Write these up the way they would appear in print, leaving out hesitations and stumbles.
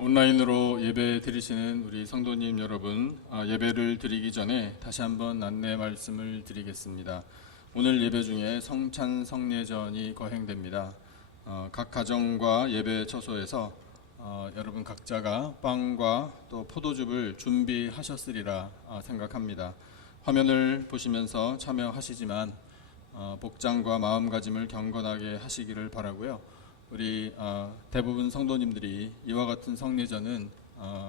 온라인으로 예배 드리시는 우리 성도님 여러분, 예배를 드리기 전에 다시 한번 안내 말씀을 드리겠습니다. 오늘 예배 중에 성찬 성례전이 거행됩니다. 각 가정과 예배 처소에서 여러분 각자가 빵과 또 포도즙을 준비하셨으리라 생각합니다. 화면을 보시면서 참여하시지만 복장과 마음가짐을 경건하게 하시기를 바라고요. 우리 대부분 성도님들이 이와 같은 성례전은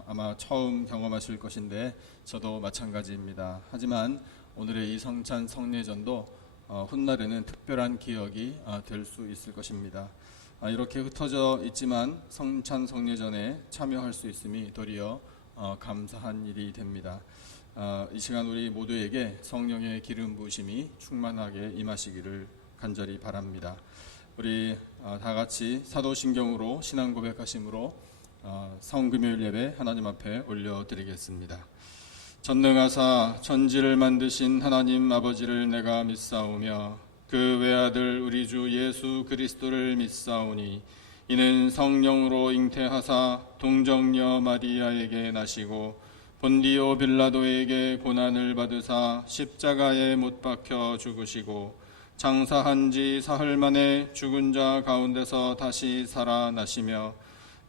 아마 처음 경험하실 것인데 저도 마찬가지입니다. 하지만 오늘의 이 성찬 성례전도 훗날에는 특별한 기억이 될 수 있을 것입니다. 이렇게 흩어져 있지만 성찬 성례전에 참여할 수 있음이 도리어 감사한 일이 됩니다. 이 시간 우리 모두에게 성령의 기름 부으심이 충만하게 임하시기를 간절히 바랍니다. 우리 다 같이 사도신경으로 신앙 고백하심으로 성금요일 예배 하나님 앞에 올려드리겠습니다. 전능하사 천지를 만드신 하나님 아버지를 내가 믿사오며 그 외아들 우리 주 예수 그리스도를 믿사오니 이는 성령으로 잉태하사 동정녀 마리아에게 나시고 본디오 빌라도에게 고난을 받으사 십자가에 못 박혀 죽으시고 장사한 지 사흘 만에 죽은 자 가운데서 다시 살아나시며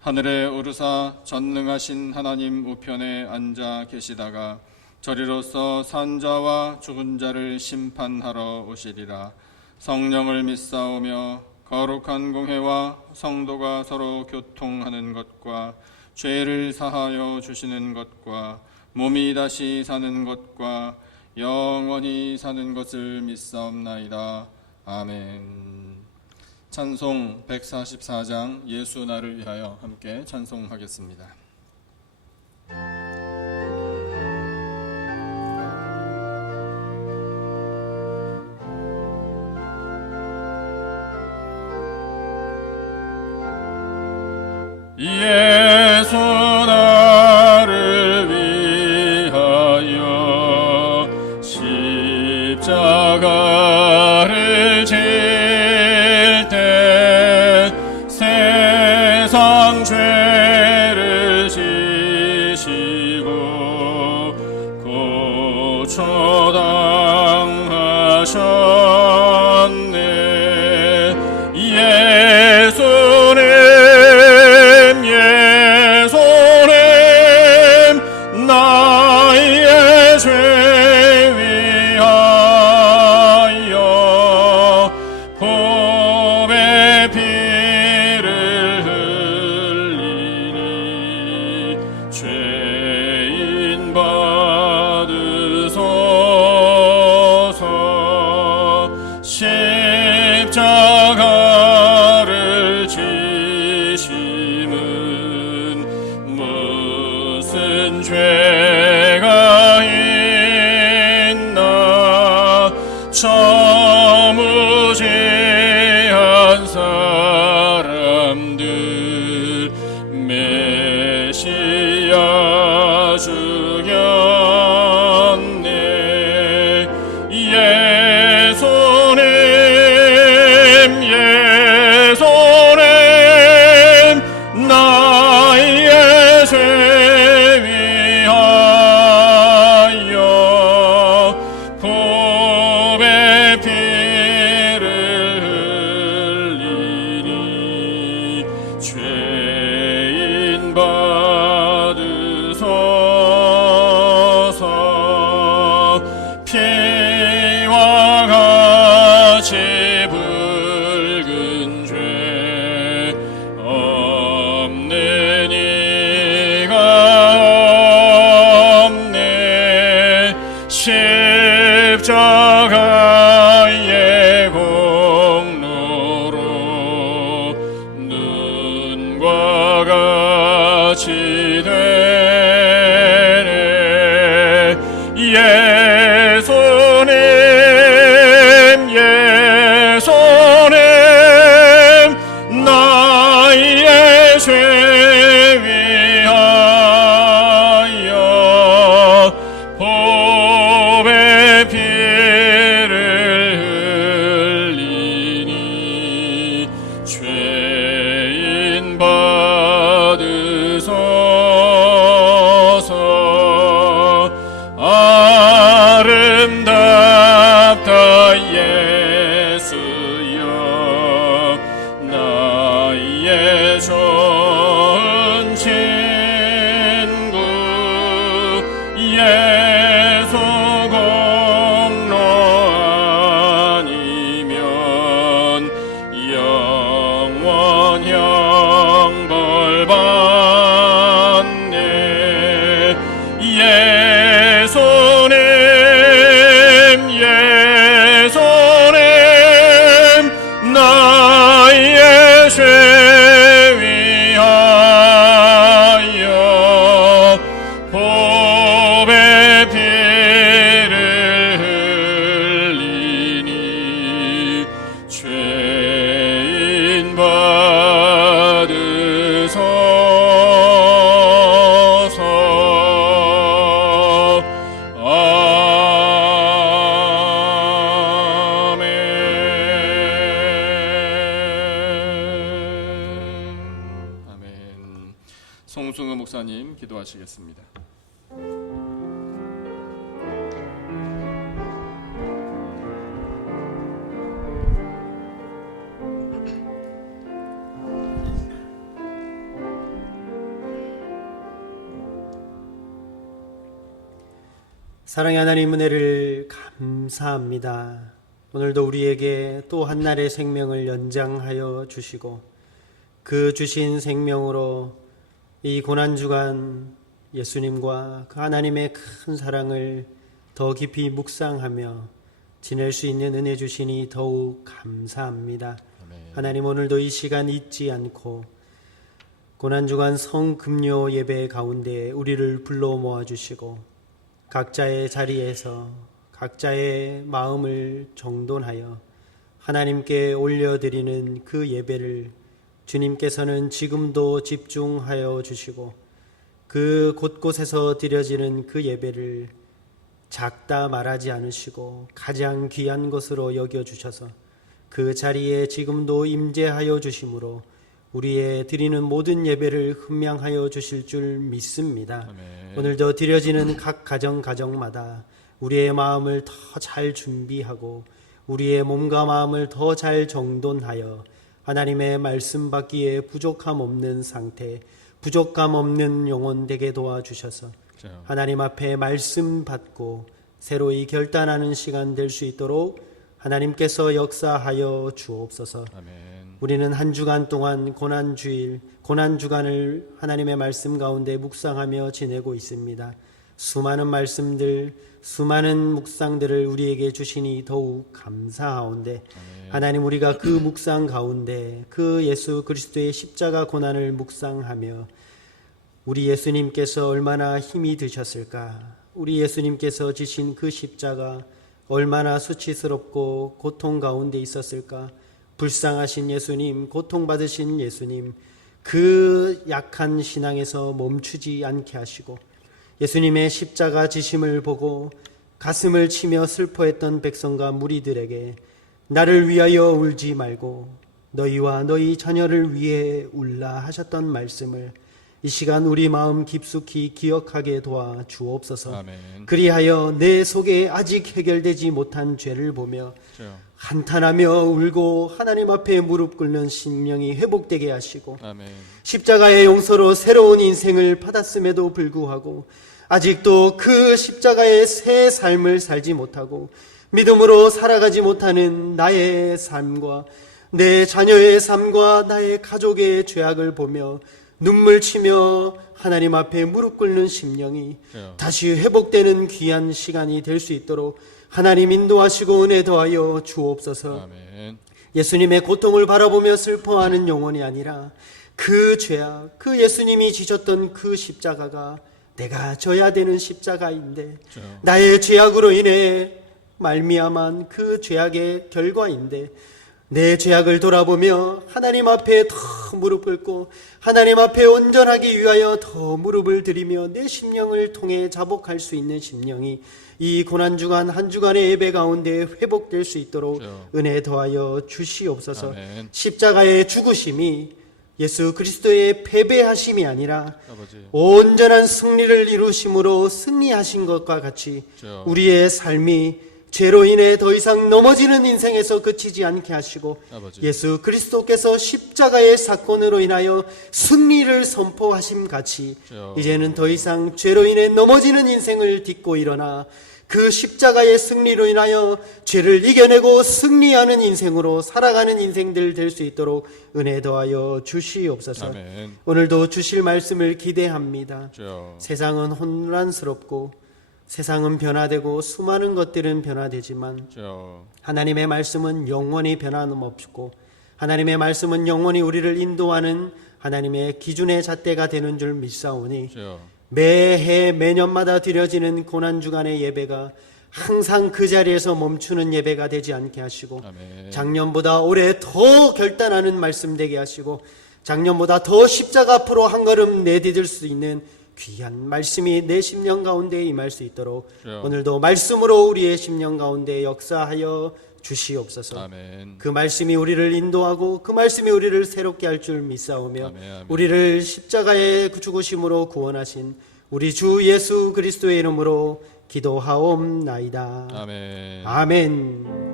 하늘에 오르사 전능하신 하나님 우편에 앉아 계시다가 저리로서 산 자와 죽은 자를 심판하러 오시리라. 성령을 믿사오며 거룩한 공회와 성도가 서로 교통하는 것과 죄를 사하여 주시는 것과 몸이 다시 사는 것과 영원히 사는 것을 믿사옵나이다. 아멘. 찬송 144장 예수 나를 위하여 함께 찬송하겠습니다. 예수 나를 위하여 십자가를 질 때 세상 죄를 지시고 고초당하셨네. 예수님 나의 죄 위하여 보배 피를 흘리니 죄인 받으소서. 십자가를 지심은 무슨 죄가 있나. 저무지한 사람들 메시아 죽였네. 예수님 나의 죄 위하여 보배 피를 흘리니 죄인 받으소서. 피와 같이 붉은 죄 없는 이가 없네. 십자가의 공로로 눈과 같이 되네. 예수님 나의 죄 위하여 보배 피를 흘리니 죄인 받으소서. 송승우 목사님 기도하시겠습니다. 사랑의 하나님 은혜를 감사합니다. 오늘도 우리에게 또 한날의 생명을 연장하여 주시고 그 주신 생명으로 이 고난주간 예수님과 그 하나님의 큰 사랑을 더 깊이 묵상하며 지낼 수 있는 은혜 주시니 더욱 감사합니다. 아멘. 하나님 오늘도 이 시간 잊지 않고 고난주간 성금요 예배 가운데 우리를 불러 모아주시고 각자의 자리에서 각자의 마음을 정돈하여 하나님께 올려드리는 그 예배를 주님께서는 지금도 집중하여 주시고 그 곳곳에서 드려지는 그 예배를 작다 말하지 않으시고 가장 귀한 것으로 여겨주셔서 그 자리에 지금도 임재하여 주심으로 우리의 드리는 모든 예배를 흠양하여 주실 줄 믿습니다. 아멘. 오늘도 드려지는 각 가정마다 우리의 마음을 더 잘 준비하고 우리의 몸과 마음을 더 잘 정돈하여 하나님의 말씀 받기에 부족함 없는 상태, 부족함 없는 영혼 되게 도와주셔서 하나님 앞에 말씀 받고 새로이 결단하는 시간 될 수 있도록 하나님께서 역사하여 주옵소서. 아멘. 우리는 한 주간 동안 고난주간을 하나님의 말씀 가운데 묵상하며 지내고 있습니다. 수많은 말씀들, 수많은 묵상들을 우리에게 주시니 더욱 감사하온데 하나님 우리가 그 묵상 가운데 그 예수 그리스도의 십자가 고난을 묵상하며 우리 예수님께서 얼마나 힘이 드셨을까, 우리 예수님께서 지신 그 십자가 얼마나 수치스럽고 고통 가운데 있었을까, 불쌍하신 예수님, 고통받으신 예수님, 그 약한 신앙에서 멈추지 않게 하시고 예수님의 십자가 지심을 보고 가슴을 치며 슬퍼했던 백성과 무리들에게 나를 위하여 울지 말고 너희와 너희 자녀를 위해 울라 하셨던 말씀을 이 시간 우리 마음 깊숙이 기억하게 도와 주옵소서. 아멘. 그리하여 내 속에 아직 해결되지 못한 죄를 보며 한탄하며 울고 하나님 앞에 무릎 꿇는 심령이 회복되게 하시고 아멘. 십자가의 용서로 새로운 인생을 받았음에도 불구하고 아직도 그 십자가의 새 삶을 살지 못하고 믿음으로 살아가지 못하는 나의 삶과 내 자녀의 삶과 나의 가족의 죄악을 보며 눈물 치며 하나님 앞에 무릎 꿇는 심령이 다시 회복되는 귀한 시간이 될 수 있도록 하나님 인도하시고 은혜 더하여 주옵소서. 아멘. 예수님의 고통을 바라보며 슬퍼하는 영혼이 아니라 그 죄악, 그 예수님이 지셨던 그 십자가가 내가 져야 되는 십자가인데 나의 죄악으로 인해 말미암은 그 죄악의 결과인데 내 죄악을 돌아보며 하나님 앞에 더 무릎 꿇고 하나님 앞에 온전하기 위하여 더 무릎을 들이며 내 심령을 통해 자복할 수 있는 심령이 이 고난주간 한 주간의 예배 가운데 회복될 수 있도록 은혜 더하여 주시옵소서. 아멘. 십자가의 죽으심이 예수 그리스도의 패배하심이 아니라 아버지. 온전한 승리를 이루심으로 승리하신 것과 같이 우리의 삶이 죄로 인해 더 이상 넘어지는 인생에서 그치지 않게 하시고 아버지. 예수 그리스도께서 십자가의 사건으로 인하여 승리를 선포하심 같이 이제는 더 이상 죄로 인해 넘어지는 인생을 딛고 일어나 그 십자가의 승리로 인하여 죄를 이겨내고 승리하는 인생으로 살아가는 인생들 될 수 있도록 은혜 더하여 주시옵소서. 아멘. 오늘도 주실 말씀을 기대합니다. 주여. 세상은 혼란스럽고 세상은 변화되고 수많은 것들은 변화되지만 주여. 하나님의 말씀은 영원히 변함없고 하나님의 말씀은 영원히 우리를 인도하는 하나님의 기준의 잣대가 되는 줄 믿사오니 주여. 매해 매년마다 드려지는 고난주간의 예배가 항상 그 자리에서 멈추는 예배가 되지 않게 하시고 아멘. 작년보다 올해 더 결단하는 말씀 되게 하시고 작년보다 더 십자가 앞으로 한 걸음 내디딜 수 있는 귀한 말씀이 내 심령 가운데 임할 수 있도록 주여. 오늘도 말씀으로 우리의 심령 가운데 역사하여 주시옵소서. 아멘. 그 말씀이 우리를 인도하고 그 말씀이 우리를 새롭게 할 줄 믿사오며 아멘, 아멘. 우리를 십자가의 죽으심으로 구원하신 우리 주 예수 그리스도의 이름으로 기도하옵나이다. 아멘. 아멘.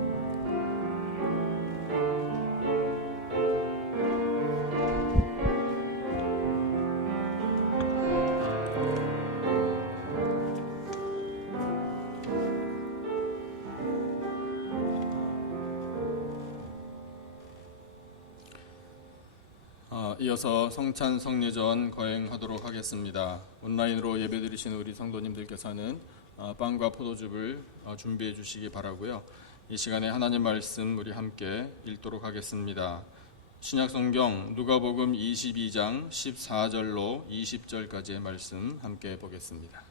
이어서 성찬 성례전 거행하도록 하겠습니다. 온라인으로 예배드리시는 우리 성도님들께서는 빵과 포도즙을 준비해 주시기 바라고요. 이 시간에 하나님 말씀 우리 함께 읽도록 하겠습니다. 신약성경 누가복음 22장 14절로 20절까지의 말씀 함께 보겠습니다.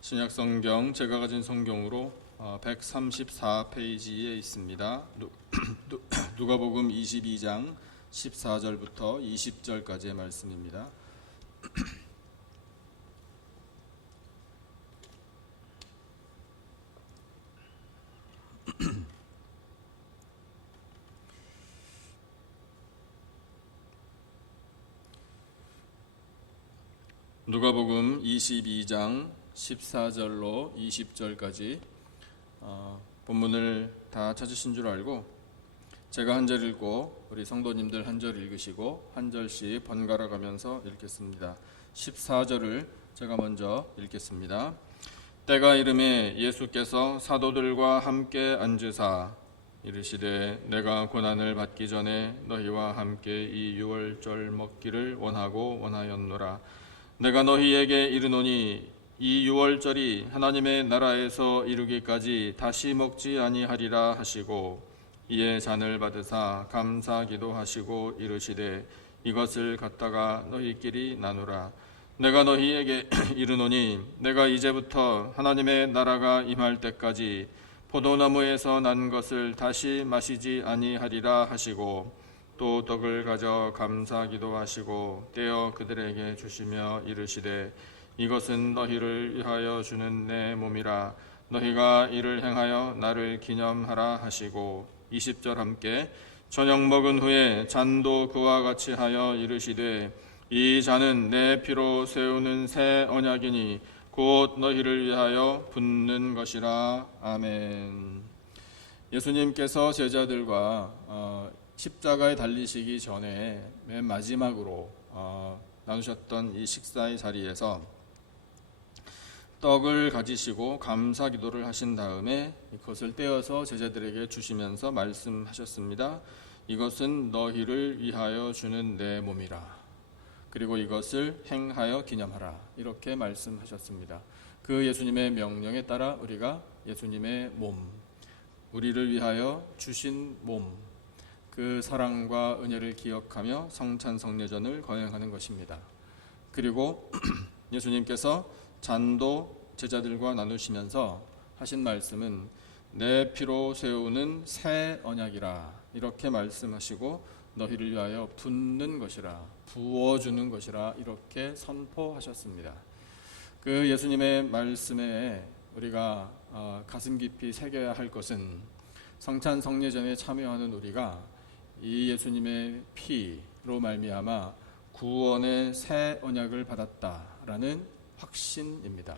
신약성경 제가 가진 성경으로 134페이지에 있습니다. 누가복음 22장 14절부터 20절까지의 말씀입니다. 누가복음 22장 14절로 20절까지 본문을 다 찾으신 줄 알고 제가 한 절 읽고 우리 성도님들 한 절 읽으시고 한 절씩 번갈아 가면서 읽겠습니다. 14절을 제가 먼저 읽겠습니다. 때가 이르매 예수께서 사도들과 함께 앉으사 이르시되 내가 고난을 받기 전에 너희와 함께 이 유월절 먹기를 원하였노라. 내가 너희에게 이르노니 이 유월절이 하나님의 나라에서 이루기까지 다시 먹지 아니하리라 하시고 이에 잔을 받으사 감사기도 하시고 이르시되 이것을 갖다가 너희끼리 나누라. 내가 너희에게 이르노니 내가 이제부터 하나님의 나라가 임할 때까지 포도나무에서 난 것을 다시 마시지 아니하리라 하시고 또 떡을 가져 감사기도 하시고 떼어 그들에게 주시며 이르시되 이것은 너희를 위하여 주는 내 몸이라. 너희가 이를 행하여 나를 기념하라 하시고 20절 함께 저녁 먹은 후에 잔도 그와 같이 하여 이르시되 이 잔은 내 피로 세우는 새 언약이니 곧 너희를 위하여 붓는 것이라. 아멘. 예수님께서 제자들과 십자가에 달리시기 전에 맨 마지막으로 나누셨던 이 식사의 자리에서 떡을 가지시고 감사 기도를 하신 다음에 그것을 떼어서 제자들에게 주시면서 말씀하셨습니다. 이것은 너희를 위하여 주는 내 몸이라. 그리고 이것을 행하여 기념하라. 이렇게 말씀하셨습니다. 그 예수님의 명령에 따라 우리가 예수님의 몸, 우리를 위하여 주신 몸, 그 사랑과 은혜를 기억하며 성찬 성례전을 거행하는 것입니다. 그리고 예수님께서 잔도 제자들과 나누시면서 하신 말씀은 내 피로 세우는 새 언약이라 이렇게 말씀하시고 너희를 위하여 붓는 것이라 부어주는 것이라 이렇게 선포하셨습니다. 그 예수님의 말씀에 우리가 가슴 깊이 새겨야 할 것은 성찬 성례전에 참여하는 우리가 이 예수님의 피로 말미암아 구원의 새 언약을 받았다라는 확신입니다.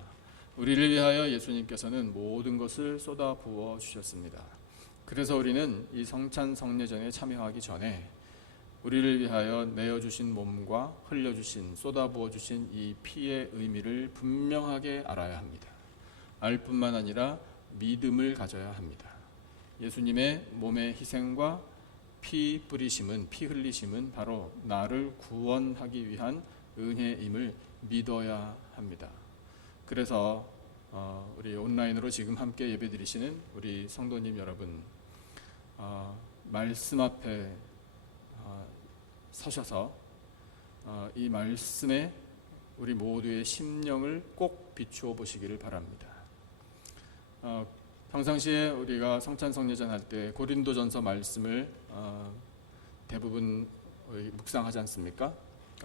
우리를 위하여 예수님께서는 모든 것을 쏟아 부어 주셨습니다. 그래서 우리는 이 성찬 성례전에 참여하기 전에 우리를 위하여 내어주신 몸과 흘려주신 쏟아 부어주신 이 피의 의미를 분명하게 알아야 합니다. 알 뿐만 아니라 믿음을 가져야 합니다. 예수님의 몸의 희생과 피 뿌리심은, 피 흘리심은 바로 나를 구원하기 위한 은혜임을 믿어야 합니다. 그래서 우리 온라인으로 지금 함께 예배드리시는 우리 성도님 여러분, 말씀 앞에 서셔서 이 말씀에 우리 모두의 심령을 꼭 비추어 보시기를 바랍니다. 평상시에 우리가 성찬 성례전 할 때 고린도전서 말씀을 대부분 묵상하지 않습니까?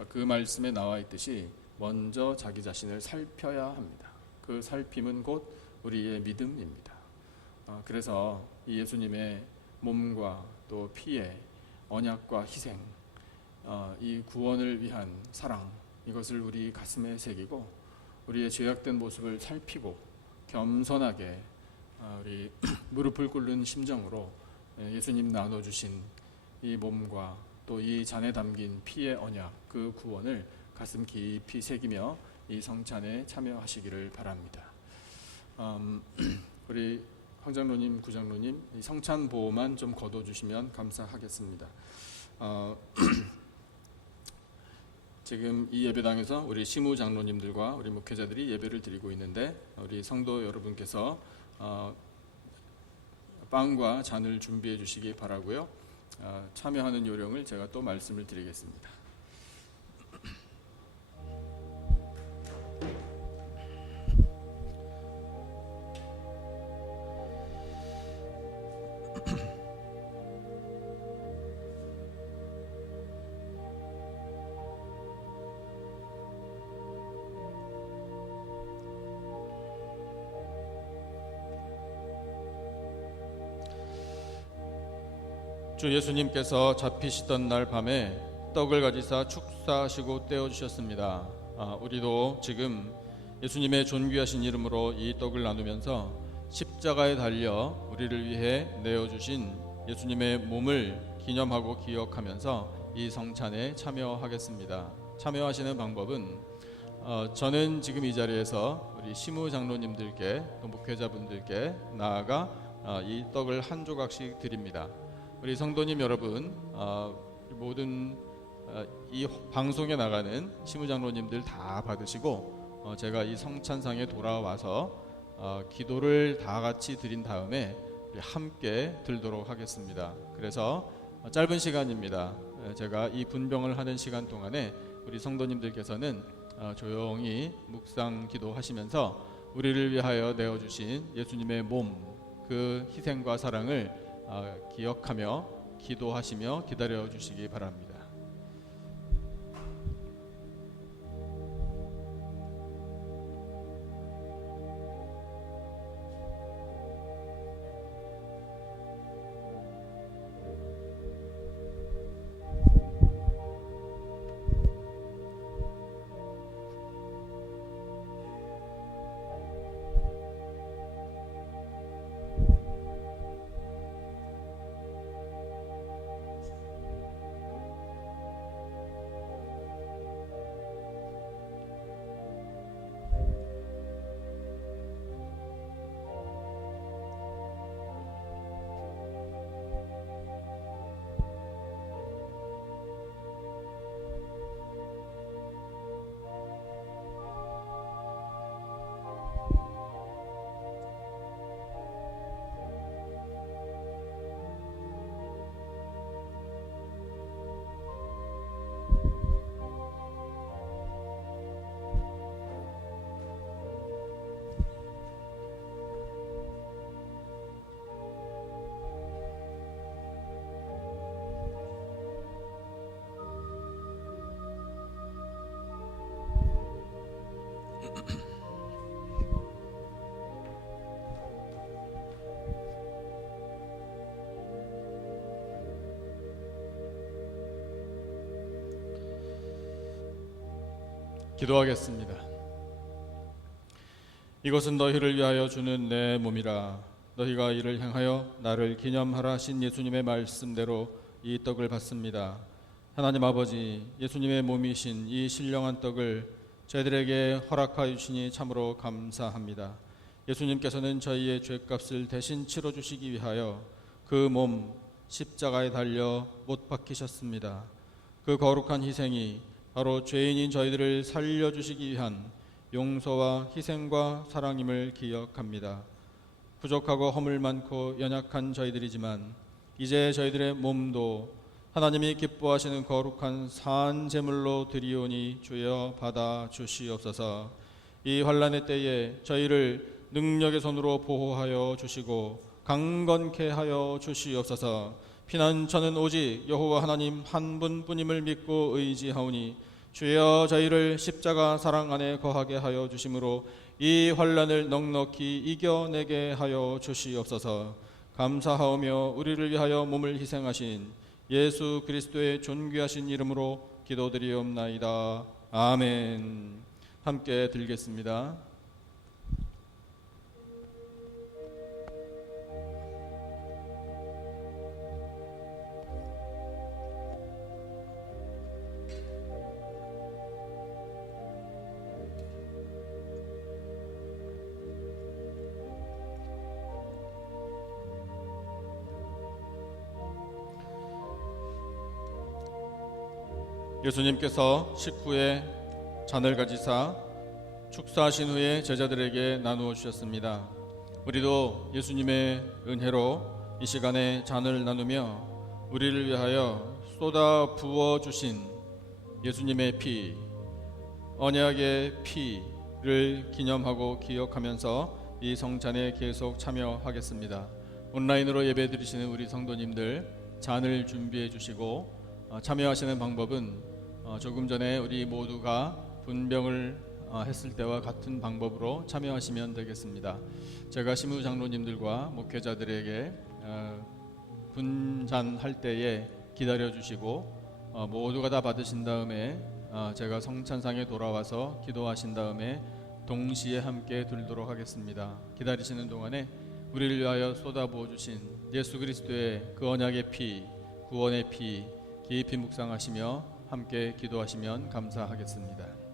그 말씀에 나와 있듯이 먼저 자기 자신을 살펴야 합니다. 그 살핌은 곧 우리의 믿음입니다. 그래서 이 예수님의 몸과 또 피의 언약과 희생, 이 구원을 위한 사랑, 이것을 우리 가슴에 새기고 우리의 죄악된 모습을 살피고 겸손하게 우리 무릎을 꿇는 심정으로 예수님 나눠주신 이 몸과 또 이 잔에 담긴 피의 언약, 그 구원을 가슴 깊이 새기며 이 성찬에 참여하시기를 바랍니다. 우리 황장로님, 구장로님, 이 성찬 보호만 좀 거둬주시면 감사하겠습니다. 지금 이 예배당에서 우리 시무 장로님들과 우리 목회자들이 예배를 드리고 있는데 우리 성도 여러분께서 빵과 잔을 준비해 주시기 바라고요. 참여하는 요령을 제가 또 말씀을 드리겠습니다. 주 예수님께서 잡히시던 날 밤에 떡을 가지사 축사하시고 떼어주셨습니다. 우리도 지금 예수님의 존귀하신 이름으로 이 떡을 나누면서 십자가에 달려 우리를 위해 내어주신 예수님의 몸을 기념하고 기억하면서 이 성찬에 참여하겠습니다. 참여하시는 방법은 저는 지금 이 자리에서 우리 시무 장로님들께 또 목회자분들께 나아가 이 떡을 한 조각씩 드립니다. 우리 성도님 여러분, 모든 이 방송에 나가는 시무장로님들 다 받으시고 제가 이 성찬상에 돌아와서 기도를 다 같이 드린 다음에 우리 함께 들도록 하겠습니다. 그래서 짧은 시간입니다. 제가 이 분병을 하는 시간 동안에 우리 성도님들께서는 조용히 묵상 기도하시면서 우리를 위하여 내어주신 예수님의 몸, 그 희생과 사랑을 기억하며 기도하시며 기다려 주시기 바랍니다. 기도하겠습니다. 이것은 너희를 위하여 주는 내 몸이라. 너희가 이를 향하여 나를 기념하라 하신 예수님의 말씀대로 이 떡을 받습니다. 하나님 아버지, 예수님의 몸이신 이 신령한 떡을 저희들에게 허락하여 주시니 참으로 감사합니다. 예수님께서는 저희의 죄값을 대신 치러주시기 위하여 그 몸 십자가에 달려 못 박히셨습니다. 그 거룩한 희생이 바로 죄인인 저희들을 살려주시기 위한 용서와 희생과 사랑임을 기억합니다. 부족하고 허물 많고 연약한 저희들이지만 이제 저희들의 몸도 하나님이 기뻐하시는 거룩한 산 제물로 드리오니 주여 받아 주시옵소서. 이 환난의 때에 저희를 능력의 손으로 보호하여 주시고 강건케 하여 주시옵소서. 피난처는 오직 여호와 하나님 한 분뿐임을 믿고 의지하오니 주여 저희를 십자가 사랑 안에 거하게 하여 주심으로 이 환난을 넉넉히 이겨내게 하여 주시옵소서. 감사하오며 우리를 위하여 몸을 희생하신 예수 그리스도의 존귀하신 이름으로 기도드리옵나이다. 아멘. 함께 들겠습니다. 예수님께서 식후에 잔을 가지사 축사하신 후에 제자들에게 나누어 주셨습니다. 우리도 예수님의 은혜로 이 시간에 잔을 나누며 우리를 위하여 쏟아 부어 주신 예수님의 피, 언약의 피를 기념하고 기억하면서 이 성찬에 계속 참여하겠습니다. 온라인으로 예배 드리시는 우리 성도님들 잔을 준비해 주시고 참여하시는 방법은 조금 전에 우리 모두가 분병을 했을 때와 같은 방법으로 참여하시면 되겠습니다. 제가 시무 장로님들과 목회자들에게 분잔할 때에 기다려 주시고 모두가 다 받으신 다음에 제가 성찬상에 돌아와서 기도하신 다음에 동시에 함께 들도록 하겠습니다. 기다리시는 동안에 우리를 위하여 쏟아부어 주신 예수 그리스도의 그 언약의 피, 구원의 피 깊이 묵상하시며 함께 기도하시면 감사하겠습니다.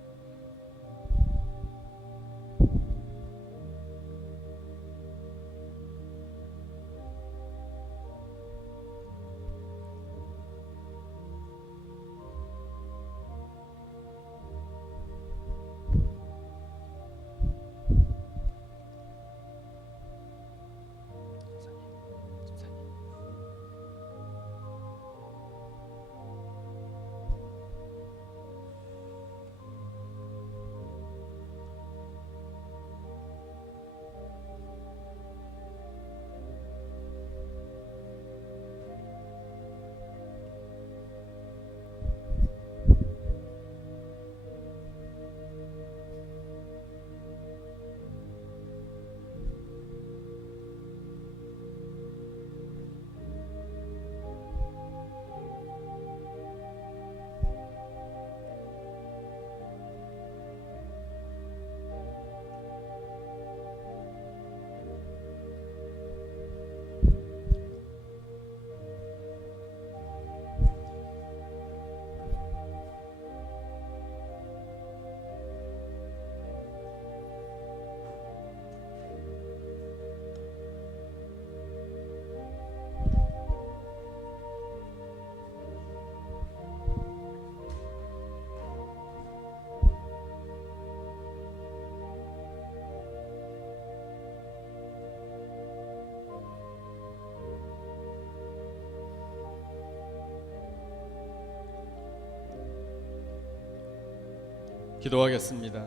기도하겠습니다.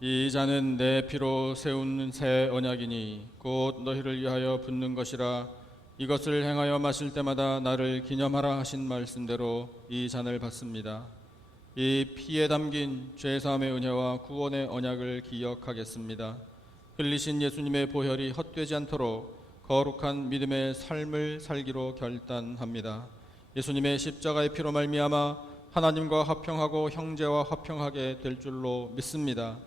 이 잔은 내 피로 세운 새 언약이니 곧 너희를 위하여 붓는 것이라. 이것을 행하여 마실 때마다 나를 기념하라 하신 말씀대로 이 잔을 받습니다. 이 피에 담긴 죄사함의 은혜와 구원의 언약을 기억하겠습니다. 흘리신 예수님의 보혈이 헛되지 않도록 거룩한 믿음의 삶을 살기로 결단합니다. 예수님의 십자가의 피로 말미암아 하나님과 화평하고 형제와 화평하게 될 줄로 믿습니다.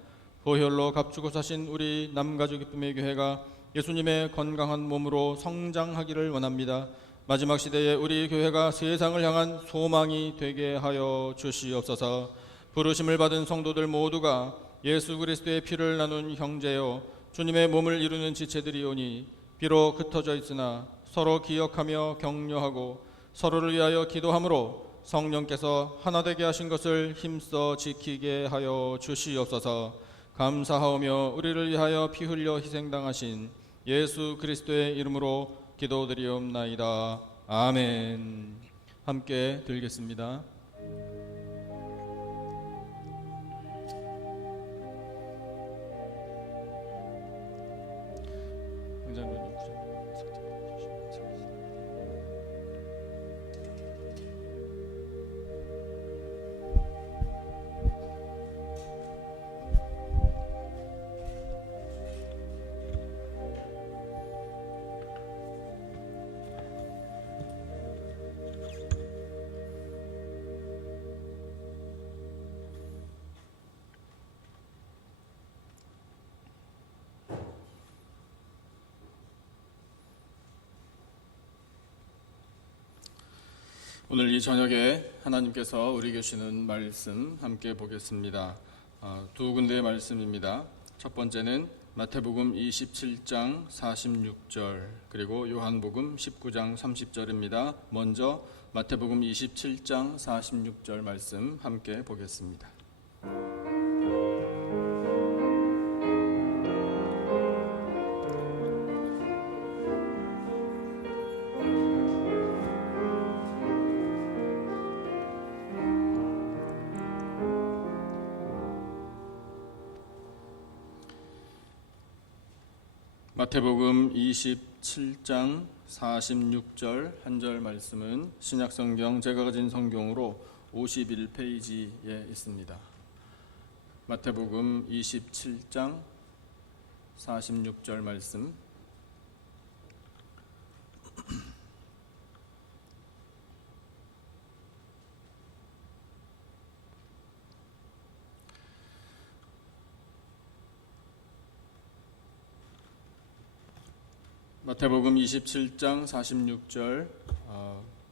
보혈로 값주고 사신 우리 남가주 기쁨의 교회가 예수님의 건강한 몸으로 성장하기를 원합니다. 마지막 시대에 우리 교회가 세상을 향한 소망이 되게 하여 주시옵소서. 부르심을 받은 성도들 모두가 예수 그리스도의 피를 나눈 형제요 주님의 몸을 이루는 지체들이오니 비록 흩어져 있으나 서로 기억하며 격려하고 서로를 위하여 기도함으로 성령께서 하나 되게 하신 것을 힘써 지키게 하여 주시옵소서. 감사하오며 우리를 위하여 피 흘려 희생당하신 예수 그리스도의 이름으로 기도드리옵나이다. 아멘. 함께 들겠습니다. 오늘 이 저녁에 하나님께서 우리에게 주시는 말씀 함께 보겠습니다. 두 군데의 말씀입니다. 첫 번째는 마태복음 27장 46절 그리고 요한복음 19장 30절입니다. 먼저 마태복음 27장 46절 말씀 함께 보겠습니다. 마태복음 27장 46절 한 절 말씀은 신약성경 제가 가진 성경으로 51페이지에 있습니다. 마태복음 27장 46절 말씀 마태복음 27장 46절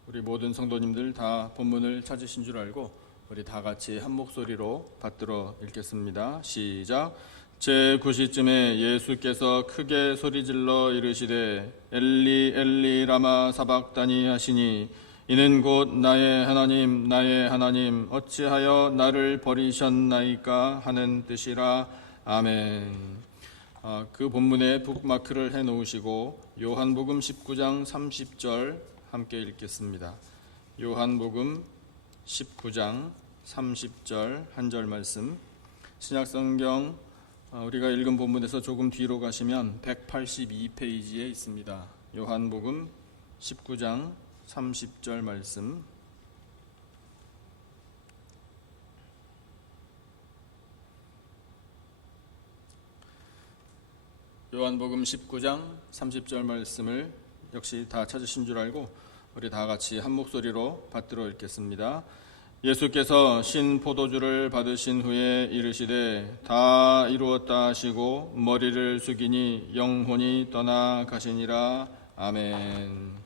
우리 모든 성도님들 다 본문을 찾으신 줄 알고 우리 다 같이 한 목소리로 받들어 읽겠습니다. 시작. 제9시쯤에 예수께서 크게 소리질러 이르시되 엘리 엘리 라마 사박다니 하시니 이는 곧 나의 하나님 어찌하여 나를 버리셨나이까 하는 뜻이라. 아멘. 그 본문에 북마크를 해놓으시고 요한복음 19장 30절 함께 읽겠습니다. 요한복음 19장 30절 한 절 말씀 신약성경 우리가 읽은 본문에서 조금 뒤로 가시면 182페이지에 있습니다. 요한복음 19장 30절 말씀 요한복음 19장 30절 말씀을 역시 다 찾으신 줄 알고 우리 다 같이 한 목소리로 받들어 읽겠습니다. 예수께서 신 포도주를 받으신 후에 이르시되 다 이루었다 하시고 머리를 숙이니 영혼이 떠나 가시니라. 아멘.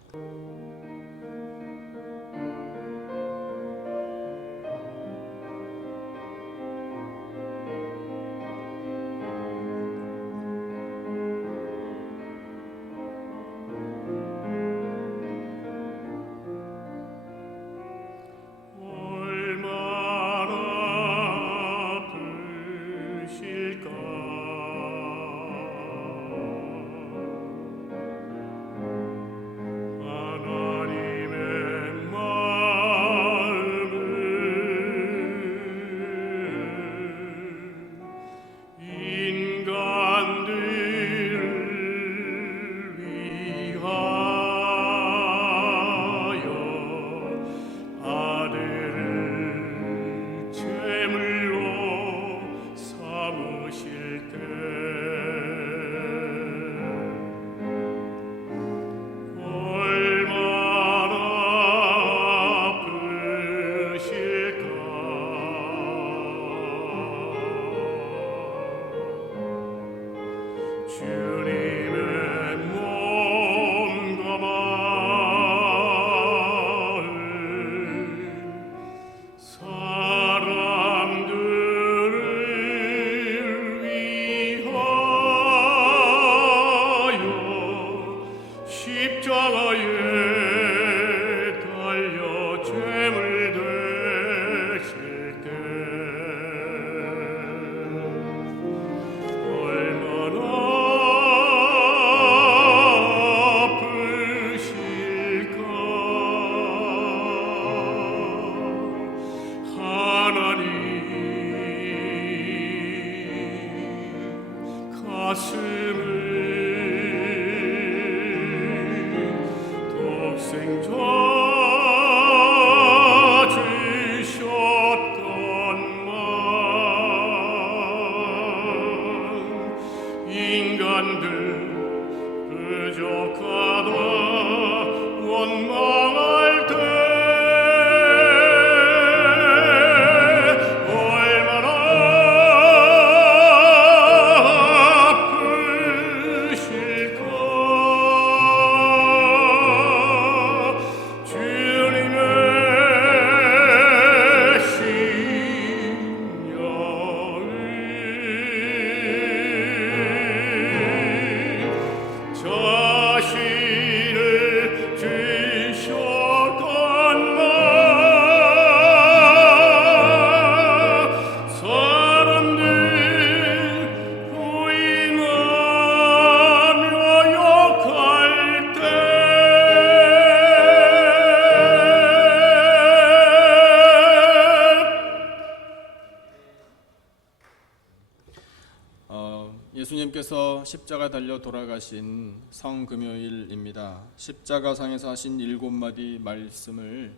예수님께서 십자가 달려 돌아가신 성금요일입니다. 십자가상에서 하신 7마디 말씀을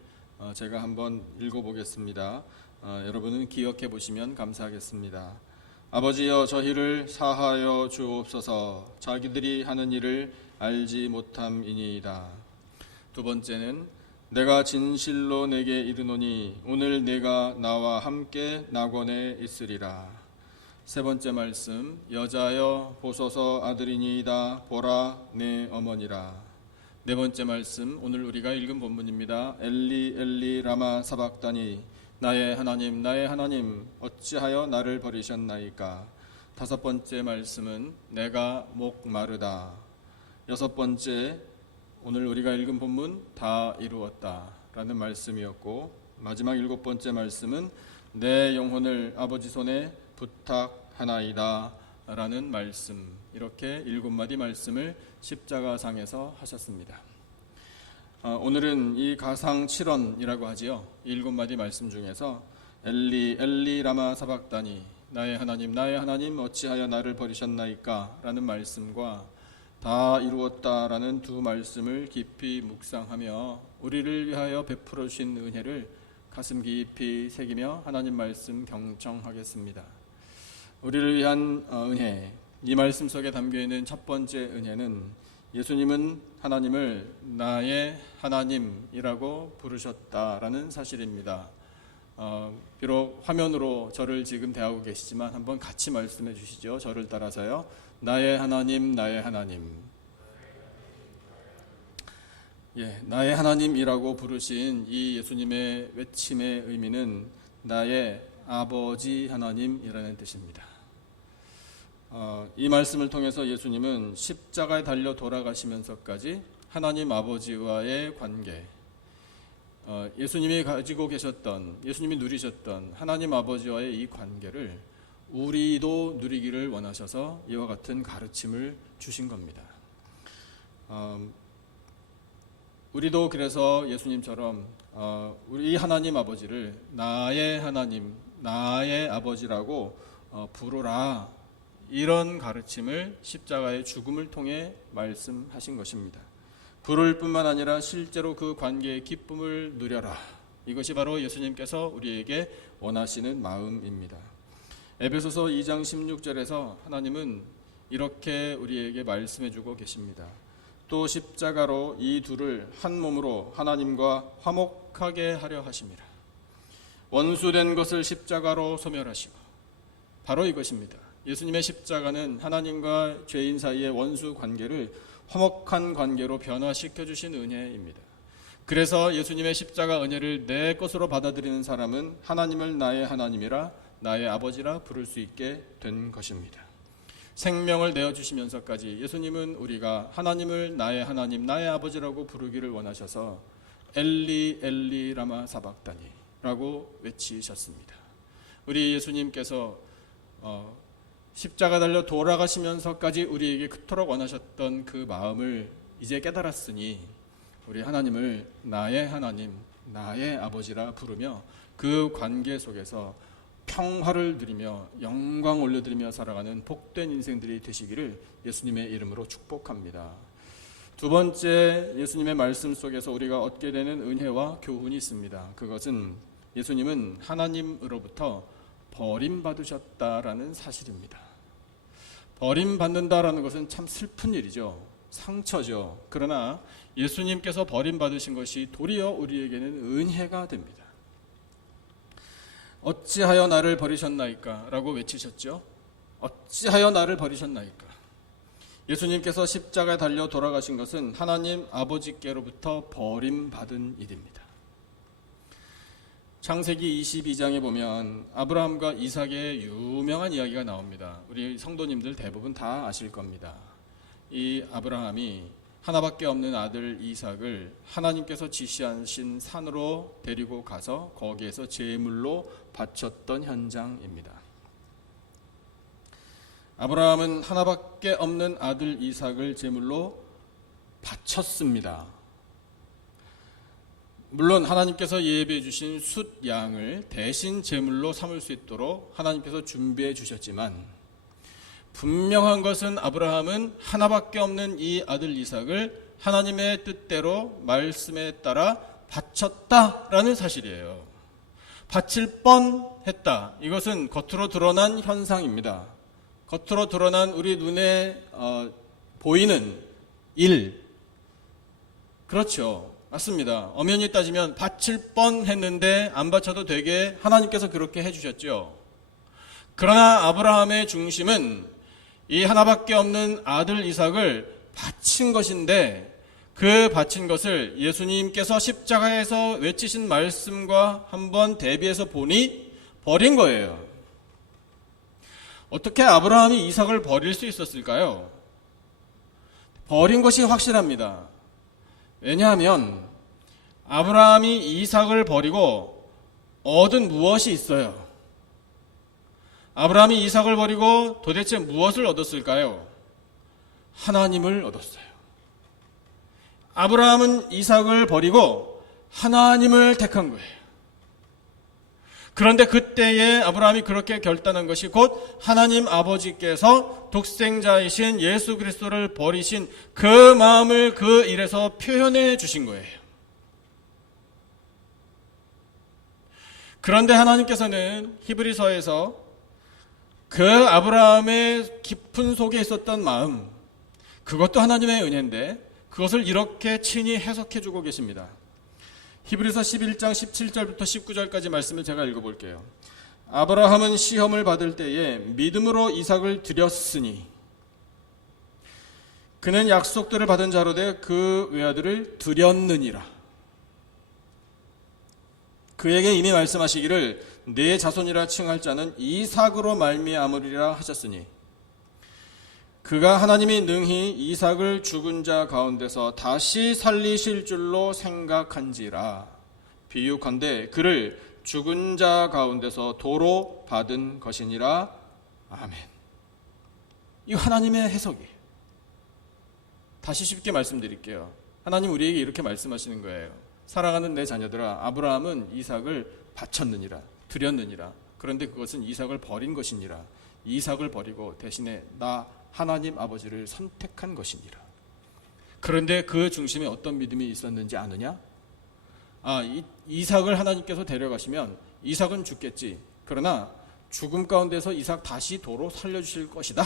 제가 한번 읽어보겠습니다. 여러분은 기억해 보시면 감사하겠습니다. 아버지여, 저희를 사하여 주옵소서. 자기들이 하는 일을 알지 못함이니이다. 두 번째는 내가 진실로 내게 이르노니 오늘 내가 나와 함께 낙원에 있으리라. 세 번째 말씀, 여자여 보소서 아들이니이다. 보라 내 어머니라. 네 번째 말씀, 오늘 우리가 읽은 본문입니다. 엘리 엘리 라마 사박다니, 나의 하나님 나의 하나님 어찌하여 나를 버리셨나이까. 다섯 번째 말씀은 내가 목마르다. 여섯 번째, 오늘 우리가 읽은 본문 다 이루었다 라는 말씀이었고, 마지막 일곱 번째 말씀은 내 영혼을 아버지 손에 부탁하나이다 라는 말씀, 이렇게 7마디 말씀을 십자가상에서 하셨습니다. 오늘은 이 가상 7원이라고 하지요. 7마디 말씀 중에서 엘리 엘리 라마 사박다니, 나의 하나님 어찌하여 나를 버리셨나이까 라는 말씀과 다 이루었다 라는 두 말씀을 깊이 묵상하며 우리를 위하여 베풀어 주신 은혜를 가슴 깊이 새기며 하나님 말씀 경청하겠습니다. 우리를 위한 은혜, 이 말씀 속에 담겨있는 첫 번째 은혜는 예수님은 하나님을 나의 하나님이라고 부르셨다라는 사실입니다. 비록 화면으로 저를 지금 대하고 계시지만 한번 같이 말씀해 주시죠. 저를 따라서요. 나의 하나님 나의 하나님. 나의 하나님이라고 부르신 이 예수님의 외침의 의미는 나의 아버지 하나님이라는 뜻입니다. 이 말씀을 통해서 예수님은 십자가에 달려 돌아가시면서까지 하나님 아버지와의 관계, 예수님이 가지고 계셨던, 예수님이 누리셨던 하나님 아버지와의 이 관계를 우리도 누리기를 원하셔서 이와 같은 가르침을 주신 겁니다. 우리도 그래서 예수님처럼 우리 하나님 아버지를 나의 하나님, 나의 아버지라고 부르라, 이런 가르침을 십자가의 죽음을 통해 말씀하신 것입니다. 부를 뿐만 아니라 실제로 그 관계의 기쁨을 누려라. 이것이 바로 예수님께서 우리에게 원하시는 마음입니다. 에베소서 2장 16절에서 하나님은 이렇게 우리에게 말씀해주고 계십니다. 또 십자가로 이 둘을 한 몸으로 하나님과 화목하게 하려 하심이라. 원수된 것을 십자가로 소멸하시고, 바로 이것입니다. 예수님의 십자가는 하나님과 죄인 사이의 원수 관계를 화목한 관계로 변화시켜 주신 은혜입니다. 그래서 예수님의 십자가 은혜를 내 것으로 받아들이는 사람은 하나님을 나의 하나님이라, 나의 아버지라 부를 수 있게 된 것입니다. 생명을 내어주시면서까지 예수님은 우리가 하나님을 나의 하나님, 나의 아버지라고 부르기를 원하셔서 엘리 엘리 라마 사박다니 라고 외치셨습니다. 우리 예수님께서 십자가 달려 돌아가시면서까지 우리에게 그토록 원하셨던 그 마음을 이제 깨달았으니 우리 하나님을 나의 하나님, 나의 아버지라 부르며 그 관계 속에서 평화를 누리며 영광 올려드리며 살아가는 복된 인생들이 되시기를 예수님의 이름으로 축복합니다. 두 번째, 예수님의 말씀 속에서 우리가 얻게 되는 은혜와 교훈이 있습니다. 그것은 예수님은 하나님으로부터 버림받으셨다라는 사실입니다. 버림받는다라는 것은 참 슬픈 일이죠. 상처죠. 그러나 예수님께서 버림받으신 것이 도리어 우리에게는 은혜가 됩니다. 어찌하여 나를 버리셨나이까 라고 외치셨죠. 어찌하여 나를 버리셨나이까. 예수님께서 십자가에 달려 돌아가신 것은 하나님 아버지께로부터 버림받은 일입니다. 창세기 22장에 보면 아브라함과 이삭의 유명한 이야기가 나옵니다. 우리 성도님들 대부분 다 아실 겁니다. 이 아브라함이 하나밖에 없는 아들 이삭을 하나님께서 지시하신 산으로 데리고 가서 거기에서 제물로 바쳤던 현장입니다. 아브라함은 하나밖에 없는 아들 이삭을 제물로 바쳤습니다. 물론 하나님께서 예비해 주신 숫 양을 대신 제물로 삼을 수 있도록 하나님께서 준비해 주셨지만 분명한 것은 아브라함은 하나밖에 없는 이 아들 이삭을 하나님의 뜻대로 말씀에 따라 바쳤다라는 사실이에요. 바칠 뻔했다. 이것은 겉으로 드러난 현상입니다. 겉으로 드러난 우리 눈에 보이는 일. 그렇죠. 맞습니다. 엄연히 따지면 바칠 뻔했는데 안 바쳐도 되게 하나님께서 그렇게 해주셨죠. 그러나 아브라함의 중심은 이 하나밖에 없는 아들 이삭을 바친 것인데 그 바친 것을 예수님께서 십자가에서 외치신 말씀과 한번 대비해서 보니 버린 거예요. 어떻게 아브라함이 이삭을 버릴 수 있었을까요? 버린 것이 확실합니다. 왜냐하면 아브라함이 이삭을 버리고 얻은 무엇이 있어요. 아브라함이 이삭을 버리고 도대체 무엇을 얻었을까요? 하나님을 얻었어요. 아브라함은 이삭을 버리고 하나님을 택한 거예요. 그런데 그때에 아브라함이 그렇게 결단한 것이 곧 하나님 아버지께서 독생자이신 예수 그리스도를 버리신 그 마음을 그 일에서 표현해 주신 거예요. 그런데 하나님께서는 히브리서에서 그 아브라함의 깊은 속에 있었던 마음, 그것도 하나님의 은혜인데 그것을 이렇게 친히 해석해 주고 계십니다. 히브리서 11장 17절부터 19절까지 말씀을 제가 읽어볼게요. 아브라함은 시험을 받을 때에 믿음으로 이삭을 드렸으니 그는 약속들을 받은 자로 돼 그 외아들을 드렸느니라. 그에게 이미 말씀하시기를 내 자손이라 칭할 자는 이삭으로 말미암으리라 하셨으니 그가 하나님이 능히 이삭을 죽은 자 가운데서 다시 살리실 줄로 생각한지라. 비유컨대 그를 죽은 자 가운데서 도로 받은 것이니라. 아멘. 이거 하나님의 해석이에요. 다시 쉽게 말씀드릴게요. 하나님 우리에게 이렇게 말씀하시는 거예요. 사랑하는 내 자녀들아, 아브라함은 이삭을 바쳤느니라, 드렸느니라. 그런데 그것은 이삭을 버린 것이니라. 이삭을 버리고 대신에 나 하나님 아버지를 선택한 것이니라. 그런데 그 중심에 어떤 믿음이 있었는지 아느냐? 이삭을 하나님께서 데려가시면 이삭은 죽겠지. 그러나 죽음 가운데서 이삭 다시 도로 살려주실 것이다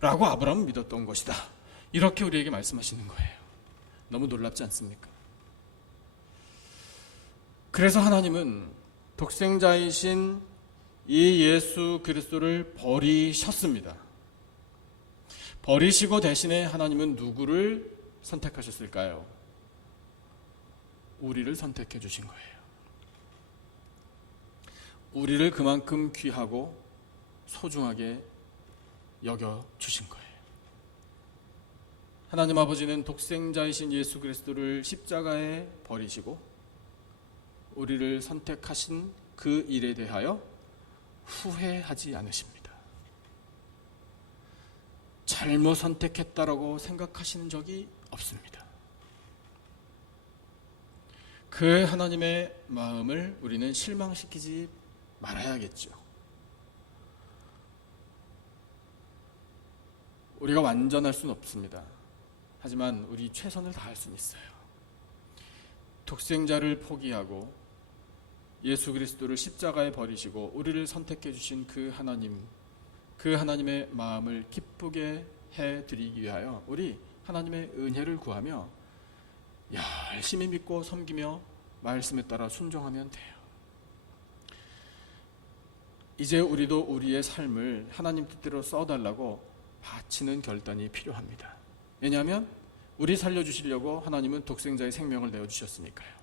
라고 아브라함은 믿었던 것이다. 이렇게 우리에게 말씀하시는 거예요. 너무 놀랍지 않습니까? 그래서 하나님은 독생자이신 이 예수 그리스도를 버리셨습니다. 버리시고 대신에 하나님은 누구를 선택하셨을까요? 우리를 선택해 주신 거예요. 우리를 그만큼 귀하고 소중하게 여겨 주신 거예요. 하나님 아버지는 독생자이신 예수 그리스도를 십자가에 버리시고 우리를 선택하신 그 일에 대하여 후회하지 않으십니다. 잘못 선택했다라고 생각하시는 적이 없습니다. 그 하나님의 마음을 우리는 실망시키지 말아야겠죠. 우리가 완전할 수는 없습니다. 하지만 우리 최선을 다할 수는 있어요. 독생자를 포기하고 예수 그리스도를 십자가에 버리시고 우리를 선택해 주신 그 하나님, 그 하나님의 마음을 기쁘게 해드리기 위하여 우리 하나님의 은혜를 구하며 열심히 믿고 섬기며 말씀에 따라 순종하면 돼요. 이제 우리도 우리의 삶을 하나님 뜻대로 써달라고 바치는 결단이 필요합니다. 왜냐하면 우리 살려주시려고 하나님은 독생자의 생명을 내어주셨으니까요.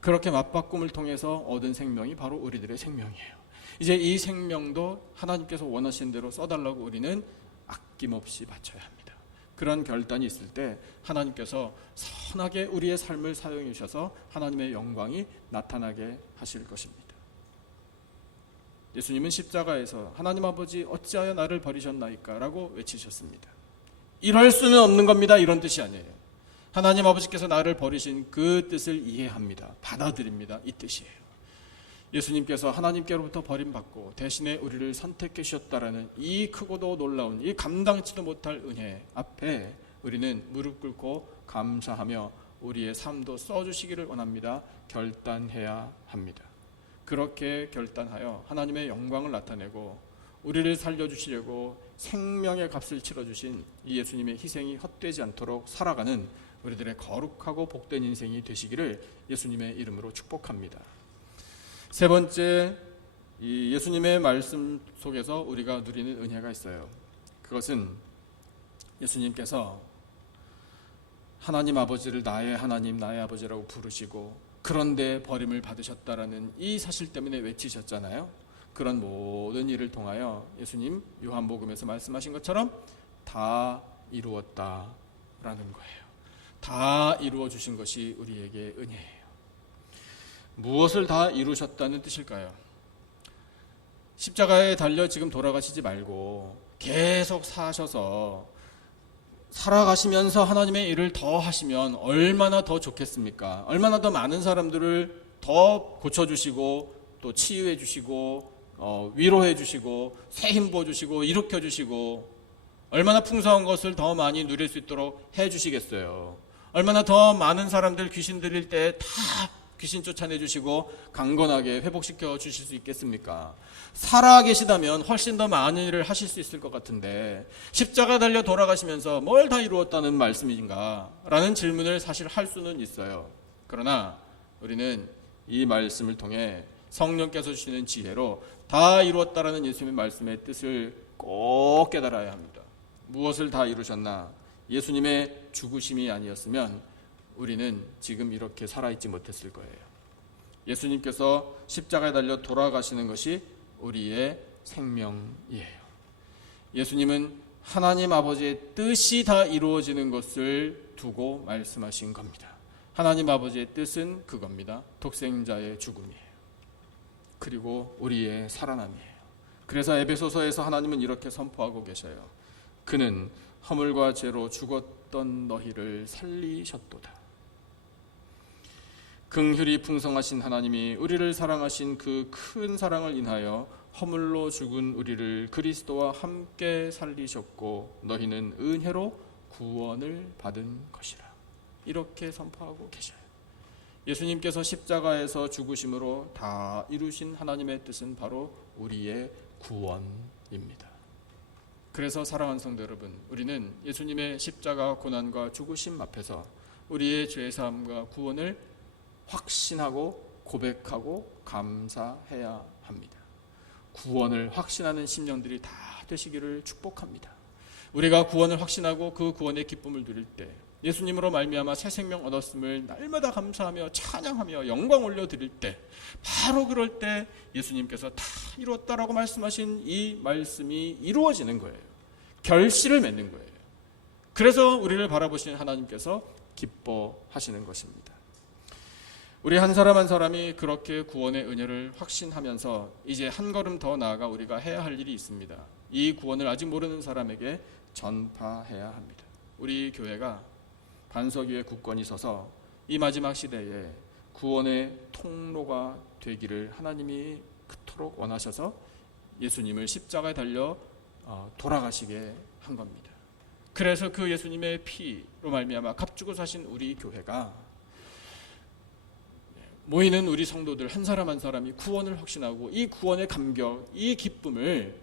그렇게 맞바꿈을 통해서 얻은 생명이 바로 우리들의 생명이에요. 이제 이 생명도 하나님께서 원하시는 대로 써달라고 우리는 아낌없이 바쳐야 합니다. 그런 결단이 있을 때 하나님께서 선하게 우리의 삶을 사용해 주셔서 하나님의 영광이 나타나게 하실 것입니다. 예수님은 십자가에서 하나님 아버지 어찌하여 나를 버리셨나이까 라고 외치셨습니다. 이럴 수는 없는 겁니다. 이런 뜻이 아니에요. 하나님 아버지께서 나를 버리신 그 뜻을 이해합니다. 받아들입니다. 이 뜻이에요. 예수님께서 하나님께로부터 버림받고 대신에 우리를 선택해 주셨다라는 이 크고도 놀라운 이 감당치도 못할 은혜 앞에 우리는 무릎 꿇고 감사하며 우리의 삶도 써주시기를 원합니다. 결단해야 합니다. 그렇게 결단하여 하나님의 영광을 나타내고 우리를 살려주시려고 생명의 값을 치러주신 이 예수님의 희생이 헛되지 않도록 살아가는 우리들의 거룩하고 복된 인생이 되시기를 예수님의 이름으로 축복합니다. 세 번째, 이 예수님의 말씀 속에서 우리가 누리는 은혜가 있어요. 그것은 예수님께서 하나님 아버지를 나의 하나님, 나의 아버지라고 부르시고 그런데 버림을 받으셨다라는 이 사실 때문에 외치셨잖아요. 그런 모든 일을 통하여 예수님 요한복음에서 말씀하신 것처럼 다 이루었다라는 거예요. 다 이루어 주신 것이 우리에게 은혜예요. 무엇을 다 이루셨다는 뜻일까요? 십자가에 달려 지금 돌아가시지 말고 계속 사셔서 살아가시면서 하나님의 일을 더 하시면 얼마나 더 좋겠습니까? 얼마나 더 많은 사람들을 더 고쳐주시고 또 치유해 주시고 위로해 주시고 새 힘 부어주시고 일으켜 주시고 얼마나 풍성한 것을 더 많이 누릴 수 있도록 해 주시겠어요. 얼마나 더 많은 사람들 귀신 들릴 때 다 귀신 쫓아내 주시고 강건하게 회복시켜 주실 수 있겠습니까? 살아 계시다면 훨씬 더 많은 일을 하실 수 있을 것 같은데 십자가 달려 돌아가시면서 뭘 다 이루었다는 말씀인가? 라는 질문을 사실 할 수는 있어요. 그러나 우리는 이 말씀을 통해 성령께서 주시는 지혜로 다 이루었다라는 예수님의 말씀의 뜻을 꼭 깨달아야 합니다. 무엇을 다 이루셨나? 예수님의 죽으심이 아니었으면 우리는 지금 이렇게 살아있지 못했을 거예요. 예수님께서 십자가에 달려 돌아가시는 것이 우리의 생명이에요. 예수님은 하나님 아버지의 뜻이 다 이루어지는 것을 두고 말씀하신 겁니다. 하나님 아버지의 뜻은 그겁니다. 독생자의 죽음이에요. 그리고 우리의 살아남이에요. 그래서 에베소서에서 하나님은 이렇게 선포하고 계셔요. 그는 허물과 죄로 죽었던 너희를 살리셨도다. 긍휼이 풍성하신 하나님이 우리를 사랑하신 그 큰 사랑을 인하여 허물로 죽은 우리를 그리스도와 함께 살리셨고 너희는 은혜로 구원을 받은 것이라. 이렇게 선포하고 계셔요. 예수님께서 십자가에서 죽으심으로 다 이루신 하나님의 뜻은 바로 우리의 구원입니다. 그래서 사랑하는 성도 여러분, 우리는 예수님의 십자가 고난과 죽으심 앞에서 우리의 죄사함과 구원을 확신하고 고백하고 감사해야 합니다. 구원을 확신하는 심령들이 다 되시기를 축복합니다. 우리가 구원을 확신하고 그 구원의 기쁨을 누릴 때 예수님으로 말미암아 새 생명 얻었음을 날마다 감사하며 찬양하며 영광 올려드릴 때 바로 그럴 때 예수님께서 다 이루었다라고 말씀하신 이 말씀이 이루어지는 거예요. 결실을 맺는 거예요. 그래서 우리를 바라보시는 하나님께서 기뻐하시는 것입니다. 우리 한 사람 한 사람이 그렇게 구원의 은혜를 확신하면서 이제 한 걸음 더 나아가 우리가 해야 할 일이 있습니다. 이 구원을 아직 모르는 사람에게 전파해야 합니다. 우리 교회가 반석 위에 굳건히 서서 이 마지막 시대에 구원의 통로가 되기를 하나님이 그토록 원하셔서 예수님을 십자가에 달려 돌아가시게 한 겁니다. 그래서 그 예수님의 피로 말미암아 값주고 사신 우리 교회가 모이는 우리 성도들 한 사람 한 사람이 구원을 확신하고 이 구원의 감격, 이 기쁨을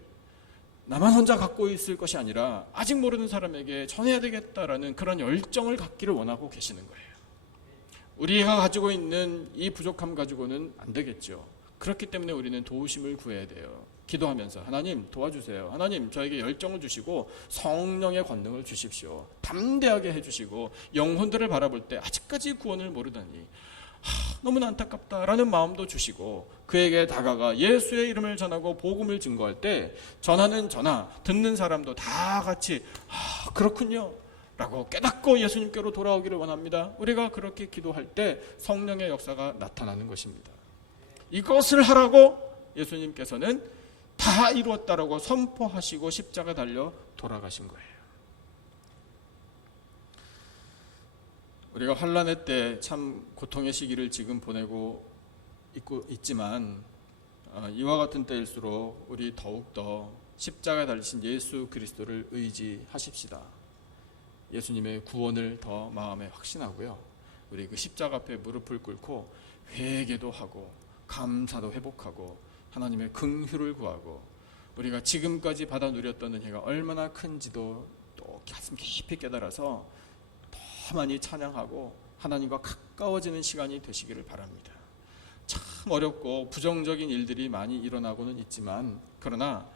나만 혼자 갖고 있을 것이 아니라 아직 모르는 사람에게 전해야 되겠다라는 그런 열정을 갖기를 원하고 계시는 거예요. 우리가 가지고 있는 이 부족함 가지고는 안 되겠죠. 그렇기 때문에 우리는 도우심을 구해야 돼요. 기도하면서 하나님 도와주세요. 하나님 저에게 열정을 주시고 성령의 권능을 주십시오. 담대하게 해주시고 영혼들을 바라볼 때 아직까지 구원을 모르다니 너무나 안타깝다라는 마음도 주시고 그에게 다가가 예수의 이름을 전하고 복음을 증거할 때 전하는 전하 듣는 사람도 다 같이 그렇군요 라고 깨닫고 예수님께로 돌아오기를 원합니다. 우리가 그렇게 기도할 때 성령의 역사가 나타나는 것입니다. 이것을 하라고 예수님께서는 다 이루었다라고 선포하시고 십자가 달려 돌아가신 거예요. 우리가 환난의 때 참 고통의 시기를 지금 보내고 있지만 이와 같은 때일수록 우리 더욱더 십자가에 달리신 예수 그리스도를 의지하십시다. 예수님의 구원을 더 마음에 확신하고요. 우리 그 십자가 앞에 무릎을 꿇고 회개도 하고 감사도 회복하고 하나님의 긍휼을 구하고 우리가 지금까지 받아 누렸던 은혜가 얼마나 큰지도 또 가슴 깊이 깨달아서 더 많이 찬양하고 하나님과 가까워지는 시간이 되시기를 바랍니다. 참 어렵고 부정적인 일들이 많이 일어나고는 있지만 그러나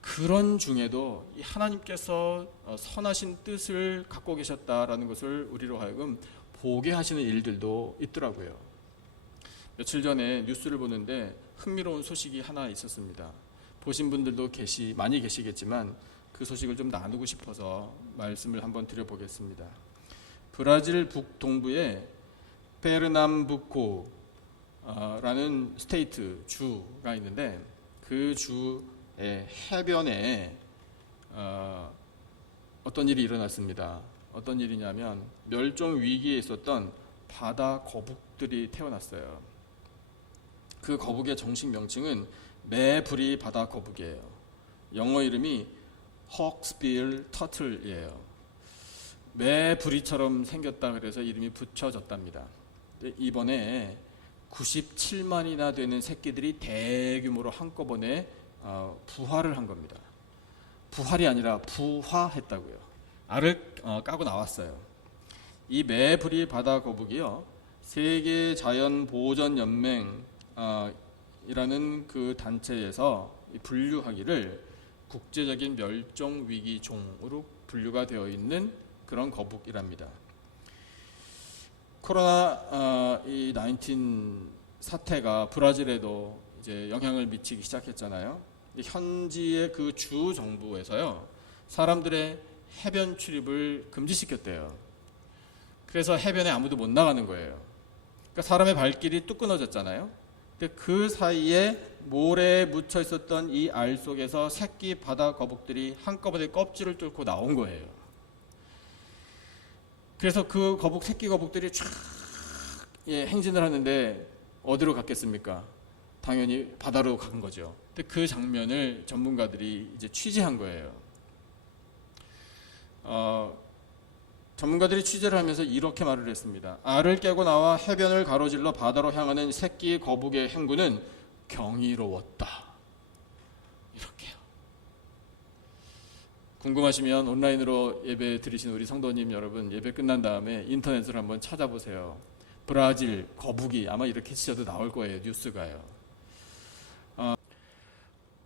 그런 중에도 이 하나님께서 선하신 뜻을 갖고 계셨다라는 것을 우리로 하여금 보게 하시는 일들도 있더라고요. 며칠 전에 뉴스를 보는데 흥미로운 소식이 하나 있었습니다. 보신 분들도 많이 계시겠지만 그 소식을 좀 나누고 싶어서 말씀을 한번 드려보겠습니다. 브라질 북동부의 페르남부코라는 스테이트 주가 있는데 그 주의 해변에 어떤 일이 일어났습니다. 어떤 일이냐면 멸종 위기에 있었던 바다 거북들이 태어났어요. 그 거북의 정식 명칭은 매부리 바다 거북이에요. 영어 이름이 Hawksbill Turtle이에요. 매부리처럼 생겼다 그래서 이름이 붙여졌답니다. 이번에 97만이나 되는 새끼들이 대규모로 한꺼번에 부화를 한 겁니다. 부활이 아니라 부화했다고요. 알을 까고 나왔어요. 이 매부리 바다 거북이요, 세계 자연 보전 연맹 이라는 그 단체에서 분류하기를 국제적인 멸종 위기 종으로 분류가 되어 있는 그런 거북이랍니다. 코로나 19 사태가 브라질에도 이제 영향을 미치기 시작했잖아요. 현지의 그 주 정부에서요, 사람들의 해변 출입을 금지시켰대요. 그래서 해변에 아무도 못 나가는 거예요. 그러니까 사람의 발길이 뚝 끊어졌잖아요. 근데 그 사이에 모래에 묻혀 있었던 이 알 속에서 새끼 바다 거북들이 한꺼번에 껍질을 뚫고 나온 거예요. 그래서 그 새끼 거북들이 쫙 행진을 하는데 어디로 갔겠습니까? 당연히 바다로 간 거죠. 근데 그 장면을 전문가들이 이제 취재한 거예요. 전문가들이 취재를 하면서 이렇게 말을 했습니다. 알을 깨고 나와 해변을 가로질러 바다로 향하는 새끼 거북의 행군은 경이로웠다. 이렇게요. 궁금하시면 온라인으로 예배 드리신 우리 성도님 여러분, 예배 끝난 다음에 인터넷을 한번 찾아보세요. 브라질 거북이, 아마 이렇게 치셔도 나올 거예요. 뉴스가요.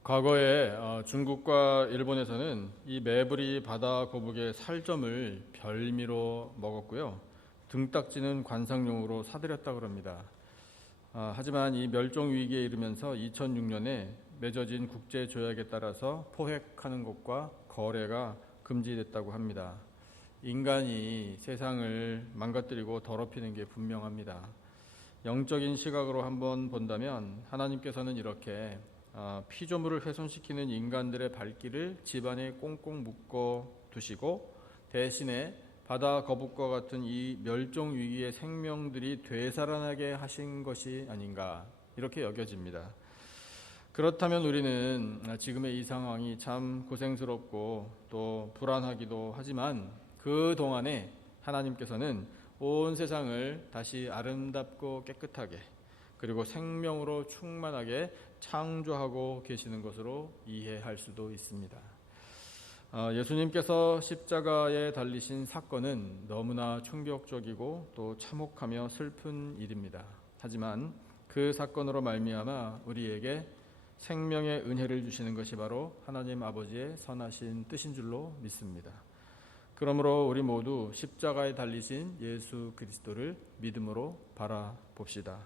과거에 중국과 일본에서는 이 매부리 바다 거북의 살점을 별미로 먹었고요. 등딱지는 관상용으로 사들였다고 합니다. 하지만 이 멸종 위기에 이르면서 2006년에 맺어진 국제 조약에 따라서 포획하는 것과 거래가 금지됐다고 합니다. 인간이 세상을 망가뜨리고 더럽히는 게 분명합니다. 영적인 시각으로 한번 본다면 하나님께서는 이렇게 피조물을 훼손시키는 인간들의 발길을 집안에 꽁꽁 묶어 두시고 대신에 바다 거북과 같은 이 멸종 위기의 생명들이 되살아나게 하신 것이 아닌가, 이렇게 여겨집니다. 그렇다면 우리는 지금의 이 상황이 참 고생스럽고 또 불안하기도 하지만 그 동안에 하나님께서는 온 세상을 다시 아름답고 깨끗하게 그리고 생명으로 충만하게 창조하고 계시는 것으로 이해할 수도 있습니다. 예수님께서 십자가에 달리신 사건은 너무나 충격적이고 또 참혹하며 슬픈 일입니다. 하지만 그 사건으로 말미암아 우리에게 생명의 은혜를 주시는 것이 바로 하나님 아버지의 선하신 뜻인 줄로 믿습니다. 그러므로 우리 모두 십자가에 달리신 예수 그리스도를 믿음으로 바라봅시다.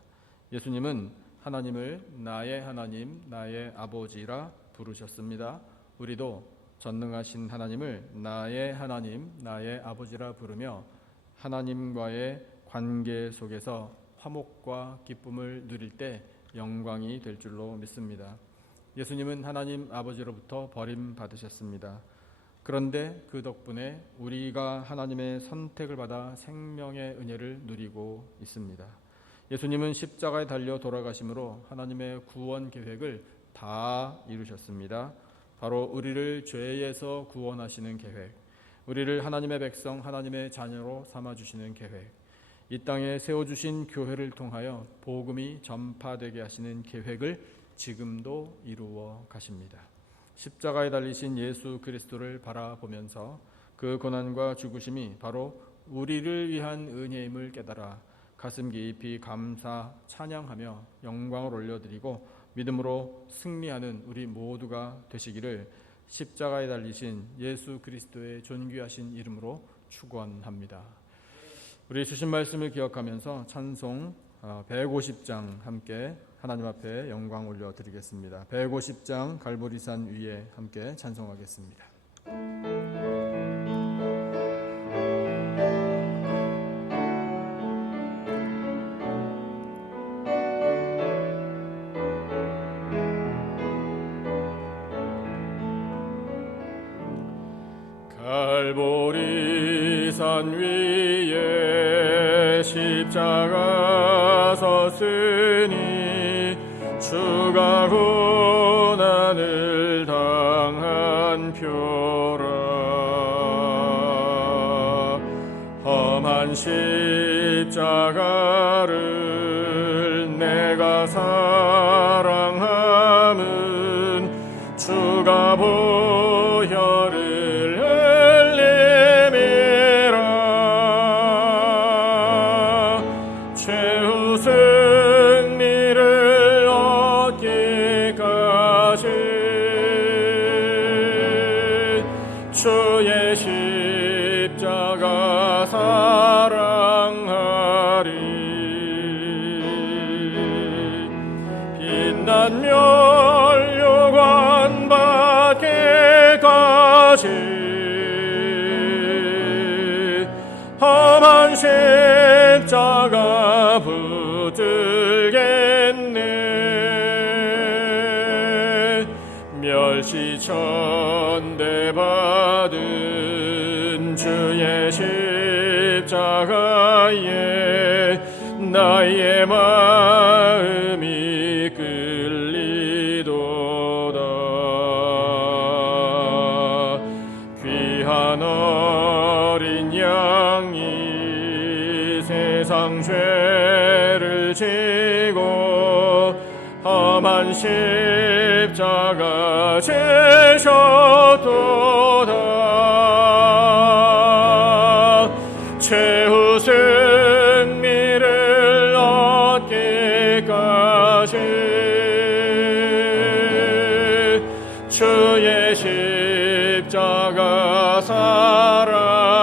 예수님은 하나님을 나의 하나님, 나의 아버지라 부르셨습니다. 우리도 전능하신 하나님을 나의 하나님, 나의 아버지라 부르며 하나님과의 관계 속에서 화목과 기쁨을 누릴 때 영광이 될 줄로 믿습니다. 예수님은 하나님 아버지로부터 버림받으셨습니다. 그런데 그 덕분에 우리가 하나님의 선택을 받아 생명의 은혜를 누리고 있습니다. 예수님은 십자가에 달려 돌아가심으로 하나님의 구원 계획을 다 이루셨습니다. 바로 우리를 죄에서 구원하시는 계획, 우리를 하나님의 백성, 하나님의 자녀로 삼아주시는 계획, 이 땅에 세워주신 교회를 통하여 복음이 전파되게 하시는 계획을 지금도 이루어 가십니다. 십자가에 달리신 예수 그리스도를 바라보면서 그 고난과 죽으심이 바로 우리를 위한 은혜임을 깨달아 가슴 깊이 감사 찬양하며 영광을 올려드리고 믿음으로 승리하는 우리 모두가 되시기를 십자가에 달리신 예수 그리스도의 존귀하신 이름으로 축원합니다. 우리 주신 말씀을 기억하면서 찬송 150장 함께 하나님 앞에 영광 올려드리겠습니다. 150장 갈보리산 위에 함께 찬송하겠습니다. 갈보리산 위에 십자가 섰으니 주가 고난을 당한 표라. 험한 십자가를 내가 사랑함은 주가 보혈을 주의 십자가 사랑하리. 빛난 멸류관 받기까지 험한 십자가 붙들겠네. 멸시천대 받은 주의 십자가에 나의 마음이 끌리도다. 귀한 어린 양이 세상 죄를 지고 험한 십자가 지셨도다. 최후 승리를 얻기까지 주의 십자가 사랑하리.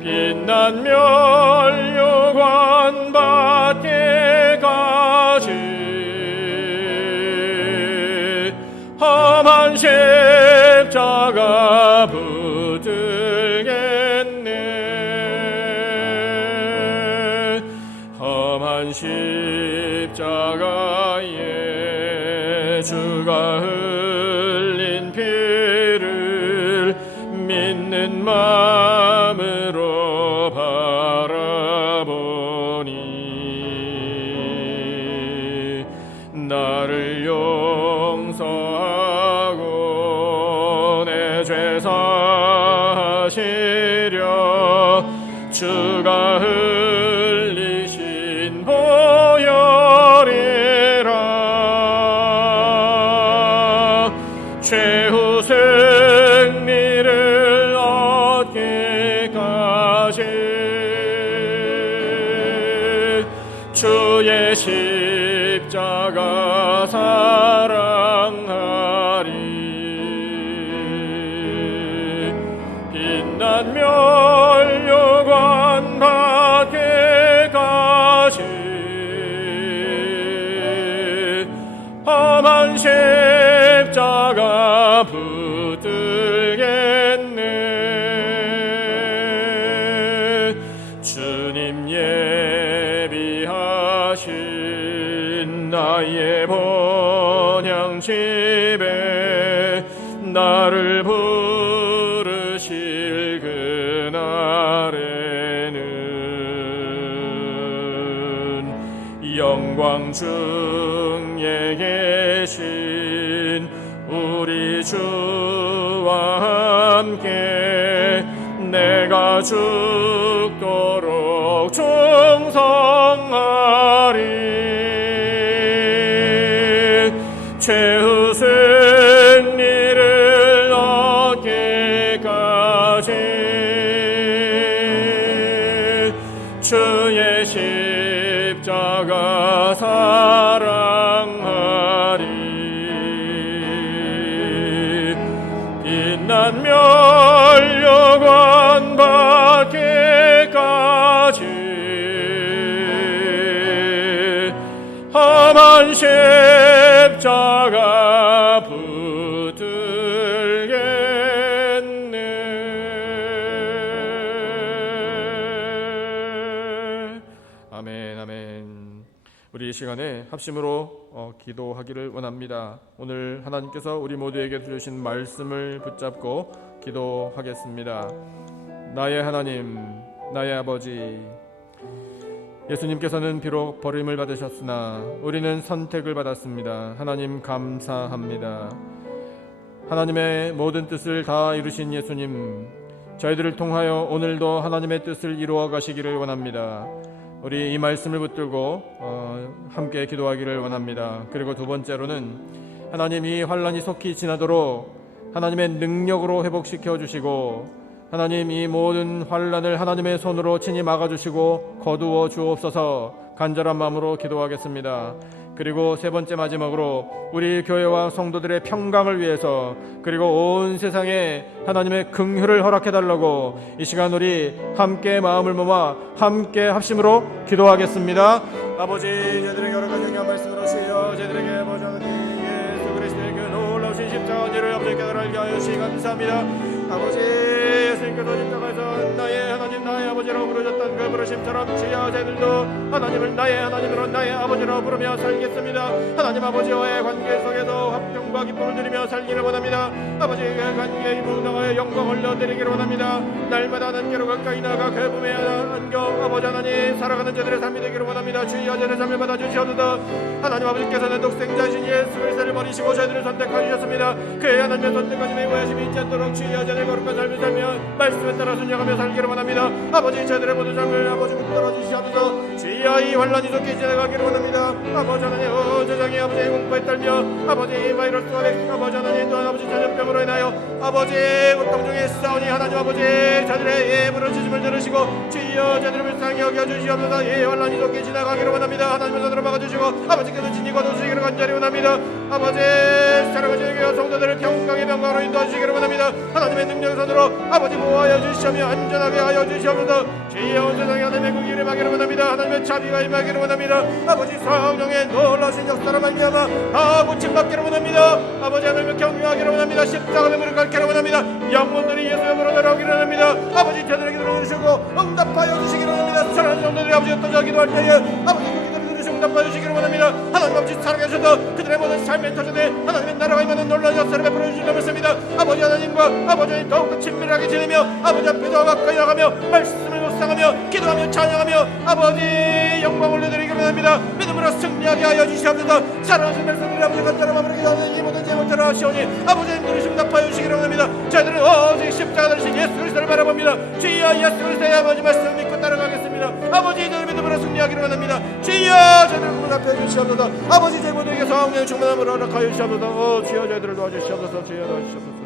빛난 멸류관 받기까지 험한 십자가 붙들겠네. 험한 십자가에 주가 흘린 피를 믿는 마음으로 바라보니 나를 용서하고 내 죄 사하시려 주가 흘리신 보혈이라. 최후 승리를 얻기까지 주의 십자가 사랑하리. 빛난 멸류관 받기까지 험한 십자가 붙들겠네. 주님 예비하신 나의 본 영광 중에 계신 우리 주와 함께 내가 죽도록 충성하리. 최후 승리를 얻기까지 주의 십자가 사랑하리. 빛난 멸류관 받기까지 험한 십자가 붙들겠네. 아멘, 아멘. 우리 이 시간에 합심으로 기도하기를 원합니다. 오늘 하나님께서 우리 모두에게 주신 말씀을 붙잡고 기도하겠습니다. 나의 하나님, 나의 아버지, 예수님께서는 비록 버림을 받으셨으나 우리는 선택을 받았습니다. 하나님 감사합니다. 하나님의 모든 뜻을 다 이루신 예수님, 저희들을 통하여 오늘도 하나님의 뜻을 이루어 가시기를 원합니다. 우리 이 말씀을 붙들고 함께 기도하기를 원합니다. 그리고 두 번째로는 하나님, 이 환난이 속히 지나도록 하나님의 능력으로 회복시켜 주시고 하나님, 이 모든 환난을 하나님의 손으로 친히 막아주시고 거두어 주옵소서. 간절한 마음으로 기도하겠습니다. 그리고 세 번째 마지막으로 우리 교회와 성도들의 평강을 위해서, 그리고 온 세상에 하나님의 긍휼을 허락해달라고 이 시간 우리 함께 마음을 모아 함께 합심으로 기도하겠습니다. 아버지, 저희들에게 허락하신 영광 말씀으로 주여 저희들에게 아버지 하나님 예수 그리스도의 그 놀라우신 십자가 은혜를 아버지께 알게 하여 주시기 감사합니다. 아버지, 예수님께서 십자가에서 나의 하나님, 나의 아버지라고 부르셨던 그 부르심처럼 주여 저희들도 하나님을 나의 하나님으로 나의 아버지라고 부르며 살겠습니다. 하나님 아버지와의 관계 속에서 합평과 기쁨을 누리며 살기를 원합니다. 아버지의 관계에 무당하여 영광 올려드리기를 원합니다. 날마다 하나님께로 가까이 나아가 그 품에 안겨 아버지 하나님 살아가는 저들의 삶이 되기를 원합니다. 주여 저들의 삶을 받아주시옵소서. 하나님 아버지께서는 독생자이신 예수 그리스도를 버리시고 저희들을 선택하셨습니다. 그의 하나님의 선택하심에 오해심이 있지 않도록 주여 저들의 거룩한 삶을 살며 말씀에 따라 순종하며 살기를 원합니다. 아버지, 저희들의 모든 삶을 아버지 붙들어 주시옵소서. 주여 이 환난이 좋게 지나가기를 원합니다. 아버지 하나님, 온 세상에 아버지의 공포에 떨며 아버지 바이러스와 백신, 아버지 하나님 또한 아버지 전염병으로 인하여 아버지 고통 중에 싸우니 하나님 아버지 저들의 예물을 지짐을 들으시고 주여 저들을 불쌍히 여겨주시옵소서. 이 환난이 좋게 지나가기를 원합니다. 하나님의 손으로 막아주시고 아버지께서 진히 거두시기를 간절히 원합니다. 아버지, 사랑하시는 교회 성도들을 평강의 평강으로 인도하시기를 원합니다. 하나님의 능력의 손으로 아버지 보호하여 주시며 안전하게 하여 주시옵소서. 주여 온 세상에 하나님의 긍휼을 임하기를 원합니다. 하나님의 자비가 임하기를 원합니다. 아버지, 성령의 놀라신 역사로 말미암아 다 고침받기를 원합니다. 아버지, 하나님을 경외하기를 원합니다. 십자가의 무릎 꿇기를 원합니다. 영혼들이 예수의 무릎 내려오기를 원합니다. 아버지, 저들에게 들어주시고 응답하여 주시기를 원합니다. 사랑하는 성도들이 아버지 어떠자 기도할 때에 아버지 그 기도를 들으시고 응답하여 주시기를 원합니다. 하나님 아버지 사랑하셔서 그들의 모든 삶의 터전에 하나님의 나라가 임하는 놀라운 역사를 베풀어 주시기 원합니다. 아버지 하나님과 아버지 더욱더 친밀하게 지내며 아버지 앞에 더 가까이 나가며 말씀을 묵상하며 기도하며 찬양하며 아버지 영광 올려드리기를 원합니다. 믿음으로 승리하게 하여 주시옵소서. 사랑하신 말씀을 아버지 간절한 마음으로 기도하는 이 모든 제목들을 하시오니 아버지 들으시고 응답하여 주시기를 원합니다. 저희들은 오직 십자가 들으신 예수 그리스도를 바라봅니다. 주여 예수 그리스도의 아버지 말씀을 믿고 따라가겠습니다. 아버지 저희들 믿음으로 승리하기를 원합니다. 주여 저희들을 응답하여 주시옵소서. 아버지 저희 모두에게 성령의 충만함을 허락하여 주시옵소서. 주여 저희들을 도와주시옵소서. 주여 도와주시옵소서.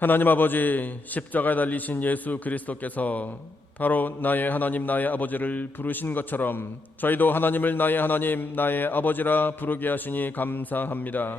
하나님 아버지, 십자가에 달리신 예수 그리스도께서 바로 나의 하나님 나의 아버지를 부르신 것처럼 저희도 하나님을 나의 하나님 나의 아버지라 부르게 하시니 감사합니다.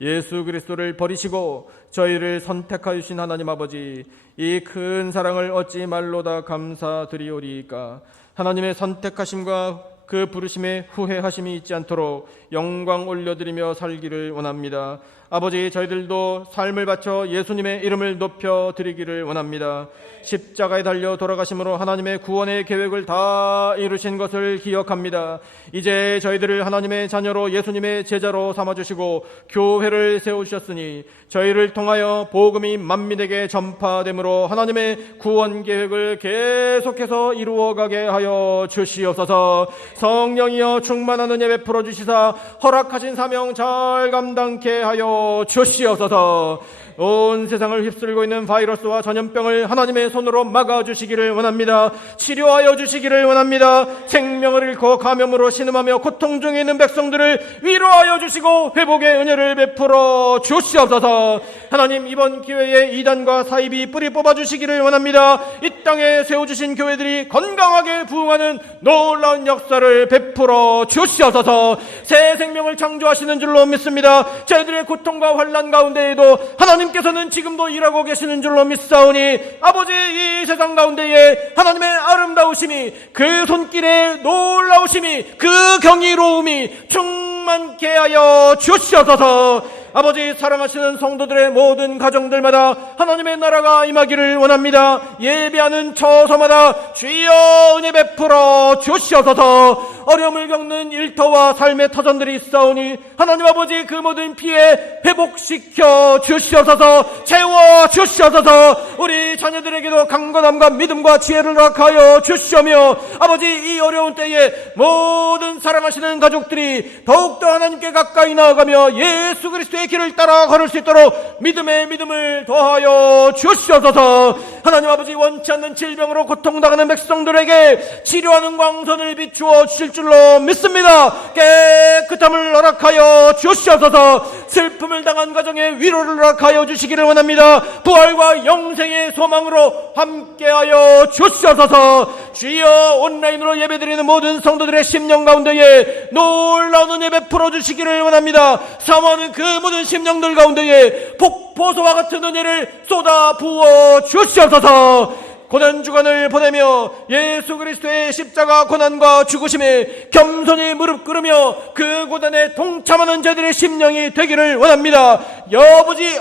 예수 그리스도를 버리시고 저희를 선택하여 주신 하나님 아버지, 이 큰 사랑을 어찌 말로다 감사드리오리까. 하나님의 선택하심과 그 부르심에 후회하심이 있지 않도록 영광 올려드리며 살기를 원합니다. 아버지, 저희들도 삶을 바쳐 예수님의 이름을 높여 드리기를 원합니다. 십자가에 달려 돌아가심으로 하나님의 구원의 계획을 다 이루신 것을 기억합니다. 이제 저희들을 하나님의 자녀로 예수님의 제자로 삼아주시고 교회를 세우셨으니 저희를 통하여 복음이 만민에게 전파됨으로 하나님의 구원 계획을 계속해서 이루어가게 하여 주시옵소서. 성령이여 충만한 은혜 베풀어 주시사 허락하신 사명 잘 감당케 하여 주시옵소서. 온 세상을 휩쓸고 있는 바이러스와 전염병을 하나님의 손으로 막아주시기를 원합니다. 치료하여 주시기를 원합니다. 생명을 잃고 감염으로 신음하며 고통 중에 있는 백성들을 위로하여 주시고 회복의 은혜를 베풀어 주시옵소서. 하나님, 이번 기회에 이단과 사입이 뿌리 뽑아주시기를 원합니다. 이 땅에 세워주신 교회들이 건강하게 부흥하는 놀라운 역사를 베풀어 주시옵소서. 새 생명을 창조하시는 줄로 믿습니다. 저희들의 고통과 환난 가운데에도 하나님께서는 지금도 일하고 계시는 줄로 믿사오니 아버지, 이 세상 가운데에 하나님의 아름다우심이, 그 손길의 놀라우심이, 그 경이로움이 충만케 하여 주시옵소서. 아버지, 사랑하시는 성도들의 모든 가정들마다 하나님의 나라가 임하기를 원합니다. 예배하는 처소마다 주여 은혜 베풀어 주시옵소서. 어려움을 겪는 일터와 삶의 터전들이 있사오니 하나님 아버지, 그 모든 피해 회복시켜 주시옵소서. 채워 주시옵소서. 우리 자녀들에게도 강건함과 믿음과 지혜를 허락하여 주시오며 아버지, 이 어려운 때에 모든 사랑하시는 가족들이 더욱더 하나님께 가까이 나아가며 예수 그리스도의 길을 따라 걸을 수 있도록 믿음의 믿음을 더하여 주시옵소서. 하나님 아버지, 원치 않는 질병으로 고통당하는 백성들에게 치료하는 광선을 비추어 주실 줄로 믿습니다. 깨끗함을 허락하여 주시옵소서. 슬픔을 당한 가정에 위로를 허락하여 주시기를 원합니다. 부활과 영생의 소망으로 함께하여 주시옵소서. 주여, 온라인으로 예배드리는 모든 성도들의 심령 가운데에 놀라운 은혜 베풀어 주시기를 원합니다. 사모하는 그 모든 심령들 가운데에 폭포수와 같은 은혜를 쏟아 부어 주시옵소서. 고난주간을 보내며 예수 그리스도의 십자가 고난과 죽으심에 겸손히 무릎 꿇으며 그 고난에 동참하는 저희들의 심령이 되기를 원합니다.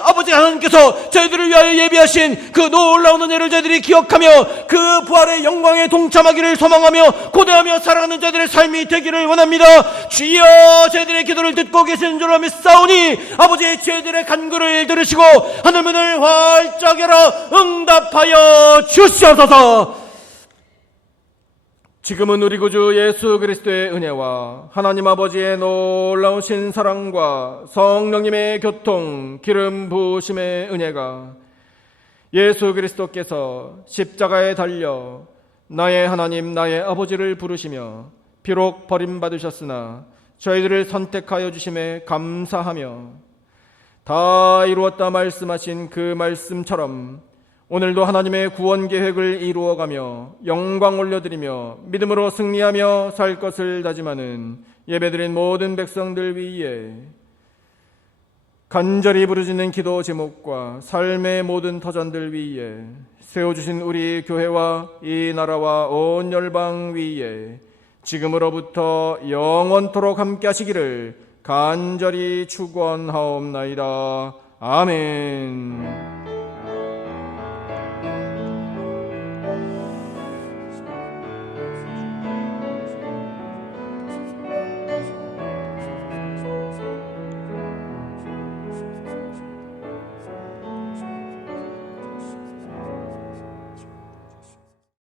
아버지 하나님께서 저희들을 위하여 예비하신 그 놀라운 은혜를 저희들이 기억하며 그 부활의 영광에 동참하기를 소망하며 고대하며 살아가는 저희들의 삶이 되기를 원합니다. 주여, 저희들의 기도를 듣고 계시는 줄로 믿사오니 아버지, 저희들의 간구를 들으시고 하늘문을 활짝 열어 응답하여 주시옵소서. 지금은 우리 구주 예수 그리스도의 은혜와 하나님 아버지의 놀라우신 사랑과 성령님의 교통, 기름 부으심의 은혜가 예수 그리스도께서 십자가에 달려 나의 하나님 나의 아버지를 부르시며 비록 버림받으셨으나 저희들을 선택하여 주심에 감사하며 다 이루었다 말씀하신 그 말씀처럼 오늘도 하나님의 구원 계획을 이루어가며 영광 올려드리며 믿음으로 승리하며 살 것을 다짐하는 예배드린 모든 백성들 위에 간절히 부르짖는 기도 제목과 삶의 모든 터전들 위에 세워주신 우리 교회와 이 나라와 온 열방 위에 지금으로부터 영원토록 함께 하시기를 간절히 축원하옵나이다. 아멘.